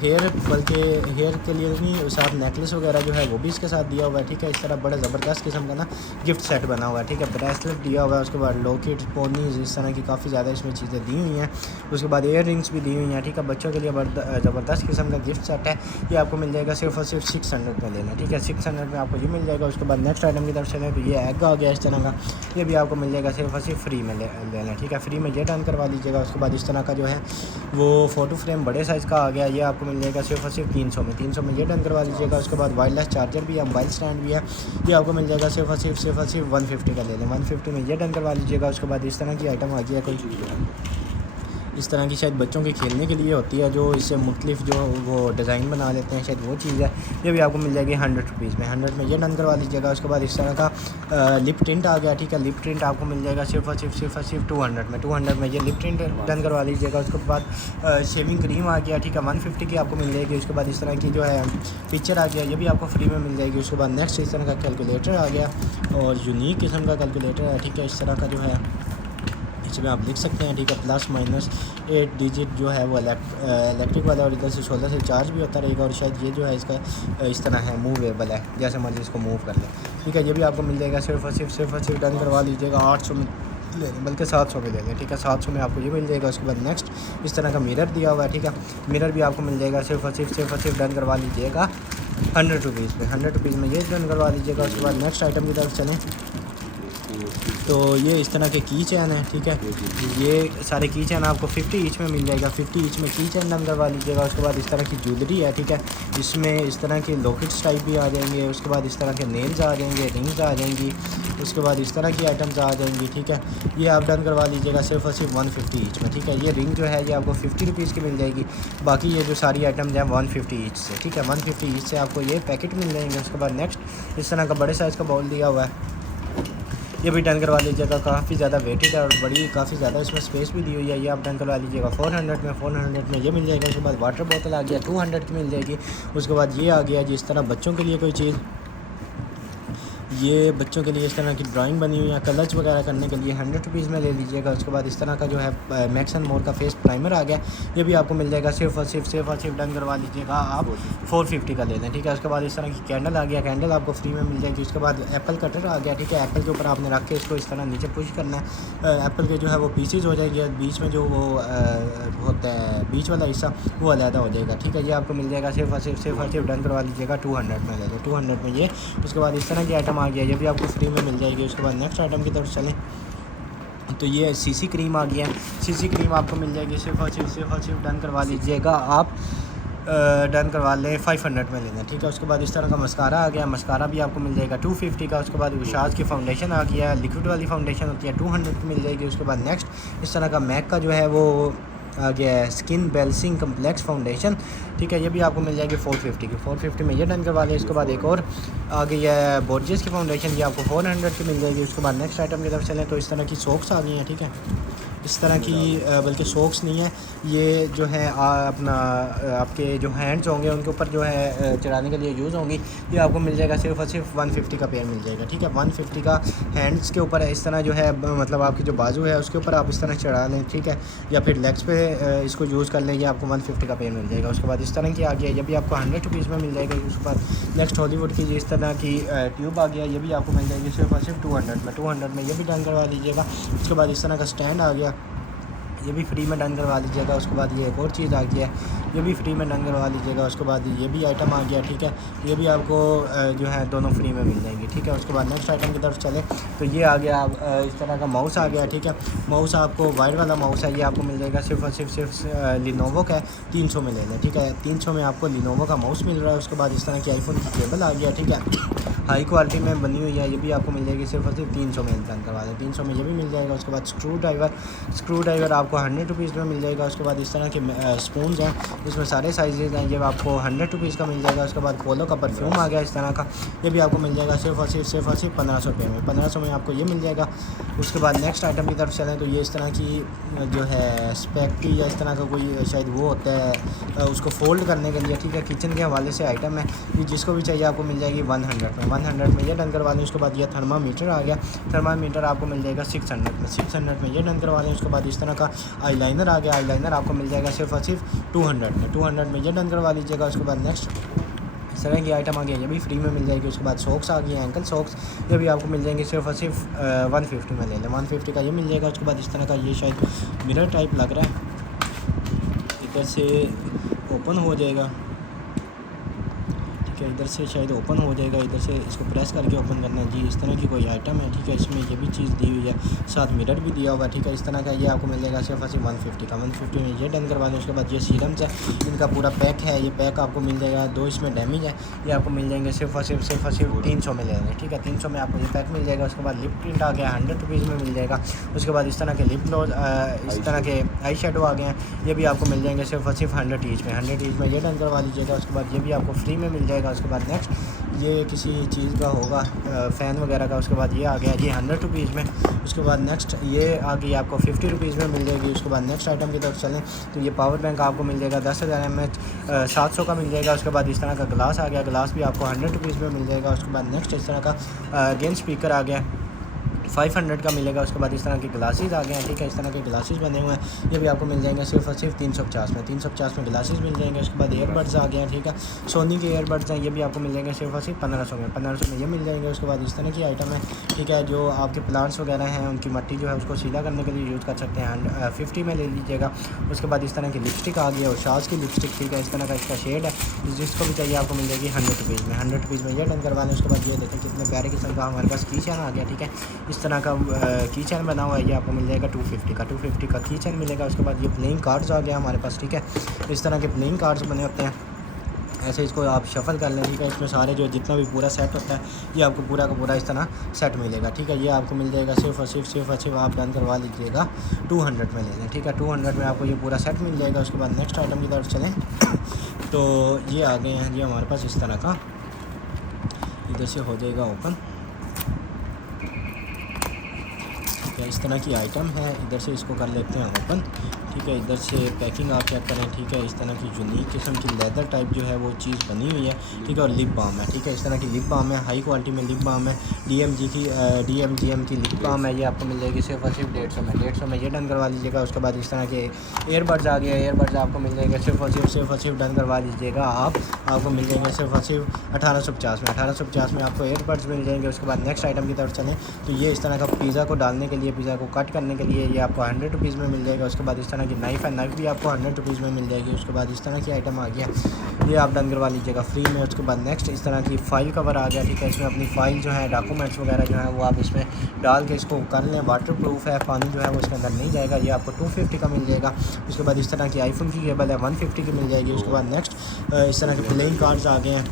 हेयर बल्कि हेयर के लिए नहीं, साथ नेकलेस वगैरह जो है वो भी इसके साथ दिया हुआ है, ठीक है, इस तरह बड़ा ज़बरदस्त किस्म का ना गिफ्ट सेट बना हुआ है, ठीक है, ब्रेसलेट दिया हुआ है। उसके बाद लॉकेट, पोनीज, इस तरह की काफ़ी ज़्यादा इसमें चीज़ें दी हुई हैं। उसके बाद ईयर रिंग्स भी दी हुई हैं, ठीक है, बच्चों के लिए ज़बरदस्त किस्म का गिफ्ट सेट है। ये आपको मिल जाएगा सिर्फ और सिर्फ 600 में लेना, ठीक है, 600 में आपको ये मिल जाएगा। उसके बाद नेक्स्ट आइटम की तरफ चलें तो ये एग आ गया इस तरह का, ये भी आपको मिल जाएगा सिर्फ और सिर्फ फ्री में लेना, ठीक है, फ्री में ये डन करवा लीजिएगा। उसके बाद इस तरह का जो है वो फ़ोटो फ्रेम बड़े साइज़ का आ गया, ये आपको मिल जाएगा सिर्फ और सिर्फ 300 में ये डन करवा लीजिएगा। उसके बाद वायरलेस चार्जर भी है, मोबाइल स्टैंड भी है, ये आपको मिल जाएगा सिर्फ और सिर्फ 150 का ले लें, 150 में ये डन करवा लीजिएगा। उसके बाद इस तरह की आइटम आ गई है कोई इस तरह की, शायद बच्चों के खेलने के लिए होती है, जो इससे मुख्तलिफ जो वो डिज़ाइन बना लेते हैं, शायद वो चीज़ है। ये भी आपको मिल जाएगी 100 रुपीज़ में, 100 में ये डन करवा लीजिएगा। उसके बाद इस तरह का लिप टिंट आ गया, ठीक है, लिप टिंट आपको मिल जाएगा सिर्फ और सिर्फ 200 में ये लिप टिंट डन करवा लीजिएगा। उसके बाद शेविंग क्रीम आ गया, ठीक है, 150 की आपको मिल जाएगी। उसके बाद इस तरह की जो है पिक्चर आ गया, ये भी आपको फ्री में मिल जाएगी। उसके बाद नेक्स्ट इस तरह का कैलकुलेटर आ गया, और यूनिक किस्म का कैलकुलेटर है, ठीक है, इस तरह का जो है इसमें आप लिख सकते हैं, ठीक है। +- 8 डिजिट जो है वो इलेक्ट्रिक वाला, और इधर से 16 से चार्ज भी होता रहेगा, और शायद ये जो है इसका इस तरह है, मूवेबल है, जैसे मर्जी इसको मूव कर लें, ठीक है। ये भी आपको मिल जाएगा सिर्फ और सिर्फ डन करवा लीजिएगा 800 में ले लें, बल्कि 700 में ले लें, ठीक है। 700 में आपको ये मिल जाएगा। उसके बाद नेक्स्ट इस तरह का मिरर दिया हुआ है, ठीक है। मिरर भी आपको मिल जाएगा सिर्फ और सिर्फ डन करवा लीजिएगा 100 रुपीज़ में, 100 रुपीज़ में ये डन करवा लीजिएगा। उसके बाद नेक्स्ट आइटम की तरफ चलें, तो ये इस तरह के की चैन है, ठीक है। ये सारे की चैन आपको 50 ईच में मिल जाएगा, 50 ईच में की चैन डन करवा लीजिएगा। उसके बाद इस तरह की ज्वेलरी है, ठीक है। इसमें इस तरह के लॉकेट्स टाइप भी आ जाएंगे, उसके बाद इस तरह के नेल्स आ जाएंगे, रिंग्स आ जाएंगी, उसके बाद इस तरह की आइटम्स आ जाएंगी, ठीक है। ये आप डन करवा लीजिएगा सिर्फ और सिर्फ 150 ईच में, ठीक है। ये रिंग जो है ये आपको 50 रुपीज़ की मिल जाएगी। बाकी ये जो सारी आइटम्स हैं 150 ईच से, ठीक है। 150 ईच से आपको ये पैकेट मिल जाएंगे। उसके बाद नेक्स्ट इस तरह का बड़े साइज़ का बाउल दिया हुआ है, ये भी डन करवा लीजिएगा। काफ़ी ज़्यादा वेटेड है और बड़ी काफ़ी ज़्यादा इसमें स्पेस भी दी हुई है। ये आप डन करवा लीजिएगा 400 में ये मिल जाएगा। उसके बाद वाटर बोतल आ गया 200 की मिल जाएगी। उसके बाद ये आ गया जिस तरह बच्चों के लिए कोई चीज़, ये बच्चों के लिए इस तरह की ड्राइंग बनी हुई है, कलर्स वगैरह करने के लिए 100 रुपीज़ में ले लीजिएगा। उसके बाद इस तरह का जो है मैक्स एंड मोर का फेस प्राइमर आ गया, ये भी आपको मिल जाएगा सिर्फ और सिर्फ डन करवा लीजिएगा आप 450 का ले लें, ठीक है। उसके बाद इस तरह की कैंडल आ गया, कैंडल आपको फ्री में मिल जाएगी। उसके बाद एप्पल कटर आ गया, ठीक है। एप्पल के ऊपर आपने रख के इसको इस तरह नीचे पुश करना है, एप्पल के जो है वो पीसेज हो जाएगी, बीच में जो वो होता है बीच वाला हिस्सा वो अलहदा हो जाएगा, ठीक है। ये आपको मिल जाएगा सिर्फ और सिर्फ डन करवा लीजिएगा 200 में ले लें, 200 में ये। उसके बाद इस तरह की आइटम आ गया, ये भी आपको फ्री में मिल जाएगी। उसके बाद नेक्स्ट आइटम की तरफ चलें, तो ये सीसी क्रीम आ गया है, सीसी क्रीम आपको मिल जाएगी सिर्फ और सिर्फ डन करवा लीजिएगा आप डन करवा लें 500 में लेना, ठीक है। उसके बाद इस तरह का मस्कारा आ गया, मस्कारा भी आपको मिल जाएगा 250 का। उसके बाद विशाज की फाउंडेशन आ गया, लिक्विड वाली फाउंडेशन होती है 200 की मिल जाएगी। उसके बाद नेक्स्ट इस तरह का मैक का जो है वो आ गया है स्किन बैलेंसिंग कम्प्लेक्स फाउंडेशन, ठीक है। ये भी आपको मिल जाएगी 450 की, 450 में ये डन करवा लें। उसके बाद एक और आ गई है बोर्जेस की फाउंडेशन, ये आपको 400 की मिल जाएगी। उसके बाद नेक्स्ट आइटम की तरफ चलें, तो इस तरह की सॉक्स आ गई हैं, ठीक है। इस तरह की बल्कि सॉक्स नहीं है, ये जो है अपना आपके जो हैंड्स होंगे उनके ऊपर जो है चढ़ाने के लिए यूज़ होंगी। ये आपको मिल जाएगा सिर्फ और सिर्फ 150 का पेयर मिल जाएगा, ठीक है। 150 का हैंड्स के ऊपर है, इस तरह जो है मतलब आपकी जो बाजू है उसके ऊपर आप इस तरह चढ़ा लें, ठीक है, या फिर लेग्स पे इसको यूज़ कर लें, ये आपको 150 का पेयर मिल जाएगा। उसके बाद इस तरह की आ गया, ये भी आपको 100 रुपीज़ में मिल जाएगा। उसके बाद नेक्स्ट हॉलीवुड की इस तरह की ट्यूब आ गया, ये भी आपको मिल जाएगी सिर्फ और सिर्फ 200 में ये भी डन करवा लीजिएगा। उसके बाद इस तरह का स्टैंड आ गया, ये भी फ्री में डन करवा लीजिएगा। उसके बाद ये एक और चीज़ आ गई है, ये भी फ्री में डन करवा लीजिएगा। उसके बाद ये भी आइटम आ गया, ठीक है, ये भी आपको जो है दोनों फ्री में मिल जाएंगी, ठीक है। उसके बाद नेक्स्ट आइटम की तरफ चले, तो ये आ गया इस तरह का माउस आ गया, ठीक है। माउस आपको वाइट वाला माउस है, ये आपको मिल जाएगा सिर्फ और सिर्फ लिनोवो का है, 300 में ले लें, ठीक है। 300 में आपको लिनोवो का माउस मिल रहा है। उसके बाद इस तरह की आईफोन की केबल आ गया, ठीक है, हाई क्वालिटी में बनी हुई है, ये भी आपको मिल जाएगी सिर्फ और सिर्फ 300 में डन करवा दें, 300 में ये भी मिल जाएगा। उसके बाद स्क्रू ड्राइवर आपको 100 रुपीज़ में मिल जाएगा। उसके बाद इस तरह के स्पून्स हैं, इसमें सारे साइजेज हैं, ये आपको 100 रुपीज़ का मिल जाएगा। उसके बाद पोलो का परफ्यूम आ गया इस तरह का, ये भी आपको मिल जाएगा सिर्फ और सिर्फ 1500 रुपये में, 1500 में आपको ये मिल जाएगा। उसके बाद नेक्स्ट आइटम की तरफ चलें, तो ये इस तरह की जो है स्पेक्टी या इस तरह का कोई शायद वो होता है उसको फोल्ड करने के लिए, ठीक है, किचन के हवाले से आइटम है, ये जिसको भी चाहिए आपको मिल जाएगी 100 में ये डन करवा लें। उसके बाद ये थर्मामीटर आ गया, थर्मामीटर आपको मिल जाएगा 600 में ये डन करवा लें। उसके बाद इस तरह का आईलाइनर आ गया, आईलाइनर आपको मिल जाएगा सिर्फ और सिर्फ 200 में ये डन करवा लीजिएगा। उसके बाद नेक्स्ट इस तरह की आइटम आ गया, ये भी फ्री में मिल जाएगी। उसके बाद सॉक्स आ गई हैं, एंकल सॉक्स, ये भी आपको मिल जाएंगे सिर्फ और सिर्फ 150 में ले लें, 150 का ये मिल जाएगा। उसके बाद इस तरह का ये शायद मिरर टाइप लग रहा है, इधर से ओपन हो जाएगा, ठीक है, इधर से शायद ओपन हो जाएगा, इधर से इसको प्रेस करके ओपन करना है जी। इस तरह की कोई आइटम है, ठीक है, इसमें ये भी चीज़ दी हुई है, साथ मिरर भी दिया हुआ, ठीक है। इस तरह का ये आपको मिल जाएगा सिर्फ और सिर्फ 150 का, 150 में ये डन करवा दें। उसके बाद ये सीरम्स है, इनका पूरा पैक है, ये पैक आपको मिल जाएगा, 2 इसमें डैमेज है, ये आपको मिल जाएंगे सिर्फ और सिर्फ 300 में ले लें, ठीक है, 300 में आपको ये पैक मिल जाएगा। उसके बाद लिप प्रिंट आ गया, 100 रुपीज़ में मिल जाएगा। उसके बाद इस तरह के लिप ग्लोज, इस तरह के आई शेडो आ गए हैं, ये भी आपको मिल जाएंगे सिर्फ और सिर्फ 100 ईच में ये डन करवा लीजिएगा। उसके बाद ये भी आपको फ्री में मिल जाएगा। उसके बाद नेक्स्ट ये किसी चीज़ का होगा फ़ैन वगैरह का। उसके बाद ये आ गया जी 100 रुपीज़ में। उसके बाद नेक्स्ट ये आ गई आपको 50 रुपीज़ में मिल जाएगी। उसके बाद नेक्स्ट आइटम की तरफ चलें, तो ये पावर बैंक आपको मिल जाएगा 10,000 mAh 700 का मिल जाएगा। उसके बाद इस तरह का ग्लास आ गया, ग्लास भी आपको 100 रुपीज़ में मिल जाएगा। उसके बाद नेक्स्ट इस तरह का गेम स्पीकर आ गया, 500 का मिलेगा। उसके बाद इस तरह के ग्लासेस आ गए हैं, ठीक है, इस तरह के ग्लासेस बने हुए हैं, ये भी आपको मिल जाएंगे सिर्फ और सिर्फ 350 में। 350 में ग्लासेस मिल जाएंगे। उसके बाद ईयरबड्स आ गए हैं, ठीक है, सोनी के ईयरबड्स हैं, ये भी आपको मिल जाएंगे सिर्फ और सिर्फ 1500 में। 1500 में ये मिल जाएंगे। उसके बाद इस तरह की आइटम है, ठीक है, जो आपके प्लांट्स वगैरह हैं उनकी मट्टी जो है उसको सीधा करने के लिए यूज़ कर सकते हैं। 50 में ले लीजिएगा। उसके बाद इस तरह की लिपस्टिक आ गई है और शाज की लिपस्टिक, ठीक है, इस तरह का इसका शेड है, जिसको भी चाहिए आपको मिल जाएगी 100 रुपीज़ में। 100 रुपीज़ में ये डन करवा लें। उसके बाद ये देखें कितने प्यारे किस्म का हमारे पास की चैन आ गया, ठीक है, इस तरह का की चैन बना हुआ है, ये आपको मिल जाएगा 250 का की चैन मिलेगा। उसके बाद ये प्लेइंग कार्ड्स आ गया हमारे पास, ठीक है, इस तरह के प्लेइंग कार्ड्स बने होते हैं, ऐसे इसको आप शफल कर लें, ठीक है, इसमें सारे जो जितना भी पूरा सेट होता है ये आपको पूरा का पूरा इस तरह सेट मिलेगा, ठीक है, ये आपको मिल जाएगा सिर्फ और सिर्फ आप डन करवा लीजिएगा 200 में ले लें, ठीक है, 200 में आपको ये पूरा सेट मिल जाएगा। उसके बाद नेक्स्ट आइटम की तरफ चलें तो ये आ गए हैं जी हमारे पास इस तरह का, इधर से हो जाएगा ओपन, इस तरह की आइटम है, इधर से इसको कर लेते हैं ओपन, ठीक है, इधर से पैकिंग आप चेक करें, ठीक है, इस तरह की यूनिक किस्म की लेदर टाइप जो है वो चीज़ बनी हुई है, ठीक है, और लिप बाम है, ठीक है, इस तरह की लिप बाम है, हाई क्वालिटी में लिप बाम है, DMGM की लिप बाम है, ये आपको मिल जाएगी सिर्फ और सिर्फ 150 में ये डन करवा लीजिएगा। उसके बाद इस तरह के ईयरबड्स आ गए, ईयरबड्स आपको मिल जाएंगे सिर्फ और सिर्फ डन करवा लीजिएगा आपको मिल जाएंगे सिर्फ और सिर्फ 1850 में। 1850 में आपको ईयरबड्स मिल जाएंगे। उसके बाद नेक्स्ट आइटम की तरफ चलें तो ये इस तरह का पिज़्ज़ा को डालने के लिए, पिज़्ज़ा को कट करने के लिए ये आपको 100 रुपीज़ में मिल जाएगा। उसके बाद इस तरह की नाइफ़ है, नाइफ़ भी आपको 100 रुपीज़ में मिल जाएगी। उसके बाद इस तरह की आइटम आ गया, ये आप डन करवा लीजिएगा फ्री में। उसके बाद नेक्स्ट इस तरह की फ़ाइल कवर आ गया, ठीक है, इसमें अपनी फ़ाइल जो है डॉक्यूमेंट्स वगैरह जो है वो आप इसमें डाल के इसको कर लें, वाटर प्रूफ है, पानी जो है वो इसके अंदर नहीं जाएगा, ये आपको 250 का मिल जाएगा। उसके बाद इस तरह की आईफोन की केबल है 150 की मिल जाएगी। उसके बाद नेक्स्ट इस तरह के प्लेइंग कार्ड्स आ गए हैं,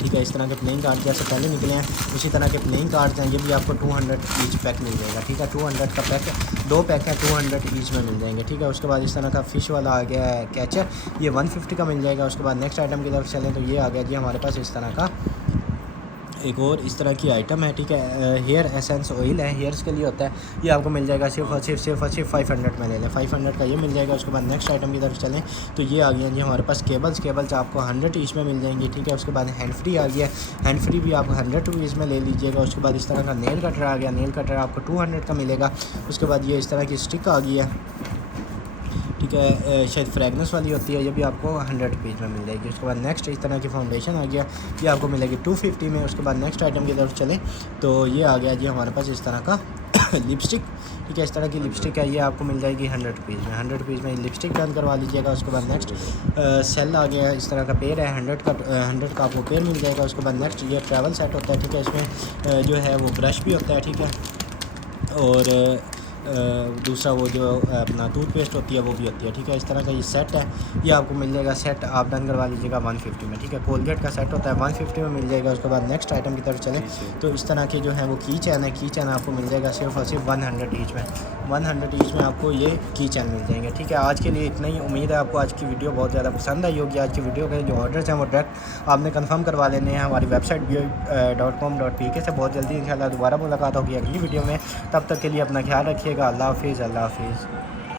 ठीक है, इस तरह के प्लेइंग कार्ड जैसे पहले निकले हैं उसी तरह के प्लेइंग कार्ड्स हैं, ये भी आपको 200 ईच पैक मिल जाएगा, ठीक है, 200 का पैक है, 2 पैक हैं 200 ईच में मिल जाएंगे, ठीक है। उसके बाद इस तरह का फ़िश वाला आ गया है कैचर, ये 150 का मिल जाएगा। उसके बाद नेक्स्ट आइटम की तरफ चलें तो ये आ गया जी हमारे पास इस तरह का एक और इस तरह की आइटम है, ठीक है, हेयर एसेंस ऑयल है, हेयर्स के लिए होता है, ये आपको मिल जाएगा सिर्फ और सिर्फ 500 में ले लें, 500 का ये मिल जाएगा। उसके बाद नेक्स्ट आइटम की तरफ चलें तो ये आ गया जी हमारे पास केबल्स आपको 100 ईच में मिल जाएंगी, ठीक है। उसके बाद हैंड फ्री आ गया, हैंड फ्री भी आपको 100 रुपीज़ में ले लीजिएगा। उसके बाद इस तरह का नेल कटर आ गया, नेल कटर आपको 200 का मिलेगा। उसके बाद ये इस तरह की स्टिक आ गई है, ठीक है, शायद फ्रेगनेंस वाली होती है, ये भी आपको 100 रुपीज़ में मिल जाएगी। उसके बाद नेक्स्ट इस तरह की फाउंडेशन आ गया, ये आपको मिलेगी 250 में। उसके बाद नेक्स्ट आइटम की तरफ चलें तो ये आ गया जी हमारे पास इस तरह का लिपस्टिक, ठीक है, इस तरह की लिपस्टिक है, ये आपको मिल जाएगी 100 रुपीज़ में। 100 रुपीज़ में लिपस्टिक डन करवा लीजिएगा। उसके बाद नेक्स्ट सेल आ गया, इस तरह का पेयर है, 100 का आपको पेयर मिल जाएगा। उसके बाद नेक्स्ट ये ट्रैवल सेट होता है, ठीक है, इसमें जो है वो ब्रश भी होता है, ठीक है, और दूसरा वो जो अपना टूथपेस्ट होती है वो भी होती है, ठीक है, इस तरह का ये सेट है, ये आपको मिल जाएगा सेट, आप डन करवा लीजिएगा 150 में, ठीक है, कोलगेट का सेट होता है 150 में मिल जाएगा। उसके बाद नेक्स्ट आइटम की तरफ चलें तो इस तरह की जो है वो की चैन है, की चैन आपको मिल जाएगा सिर्फ और सिर्फ 100 ईच में, 100 ईच में आपको ये की चैन मिल जाएंगे, ठीक है। आज के लिए इतना ही, उम्मीद है आपको आज की वीडियो बहुत ज़्यादा पसंद आई होगी। आज की वीडियो के जो ऑर्डर्स हैं वो डायरेक्ट आपने कंफर्म करवा लेने हैं हमारी वेबसाइट bio.com.pk से। बहुत जल्दी इंशाल्लाह दोबारा मुलाकात होगी अगली वीडियो में, तब तक के लिए अपना ख्याल रखिएगा। अल्लाह हाफिज़।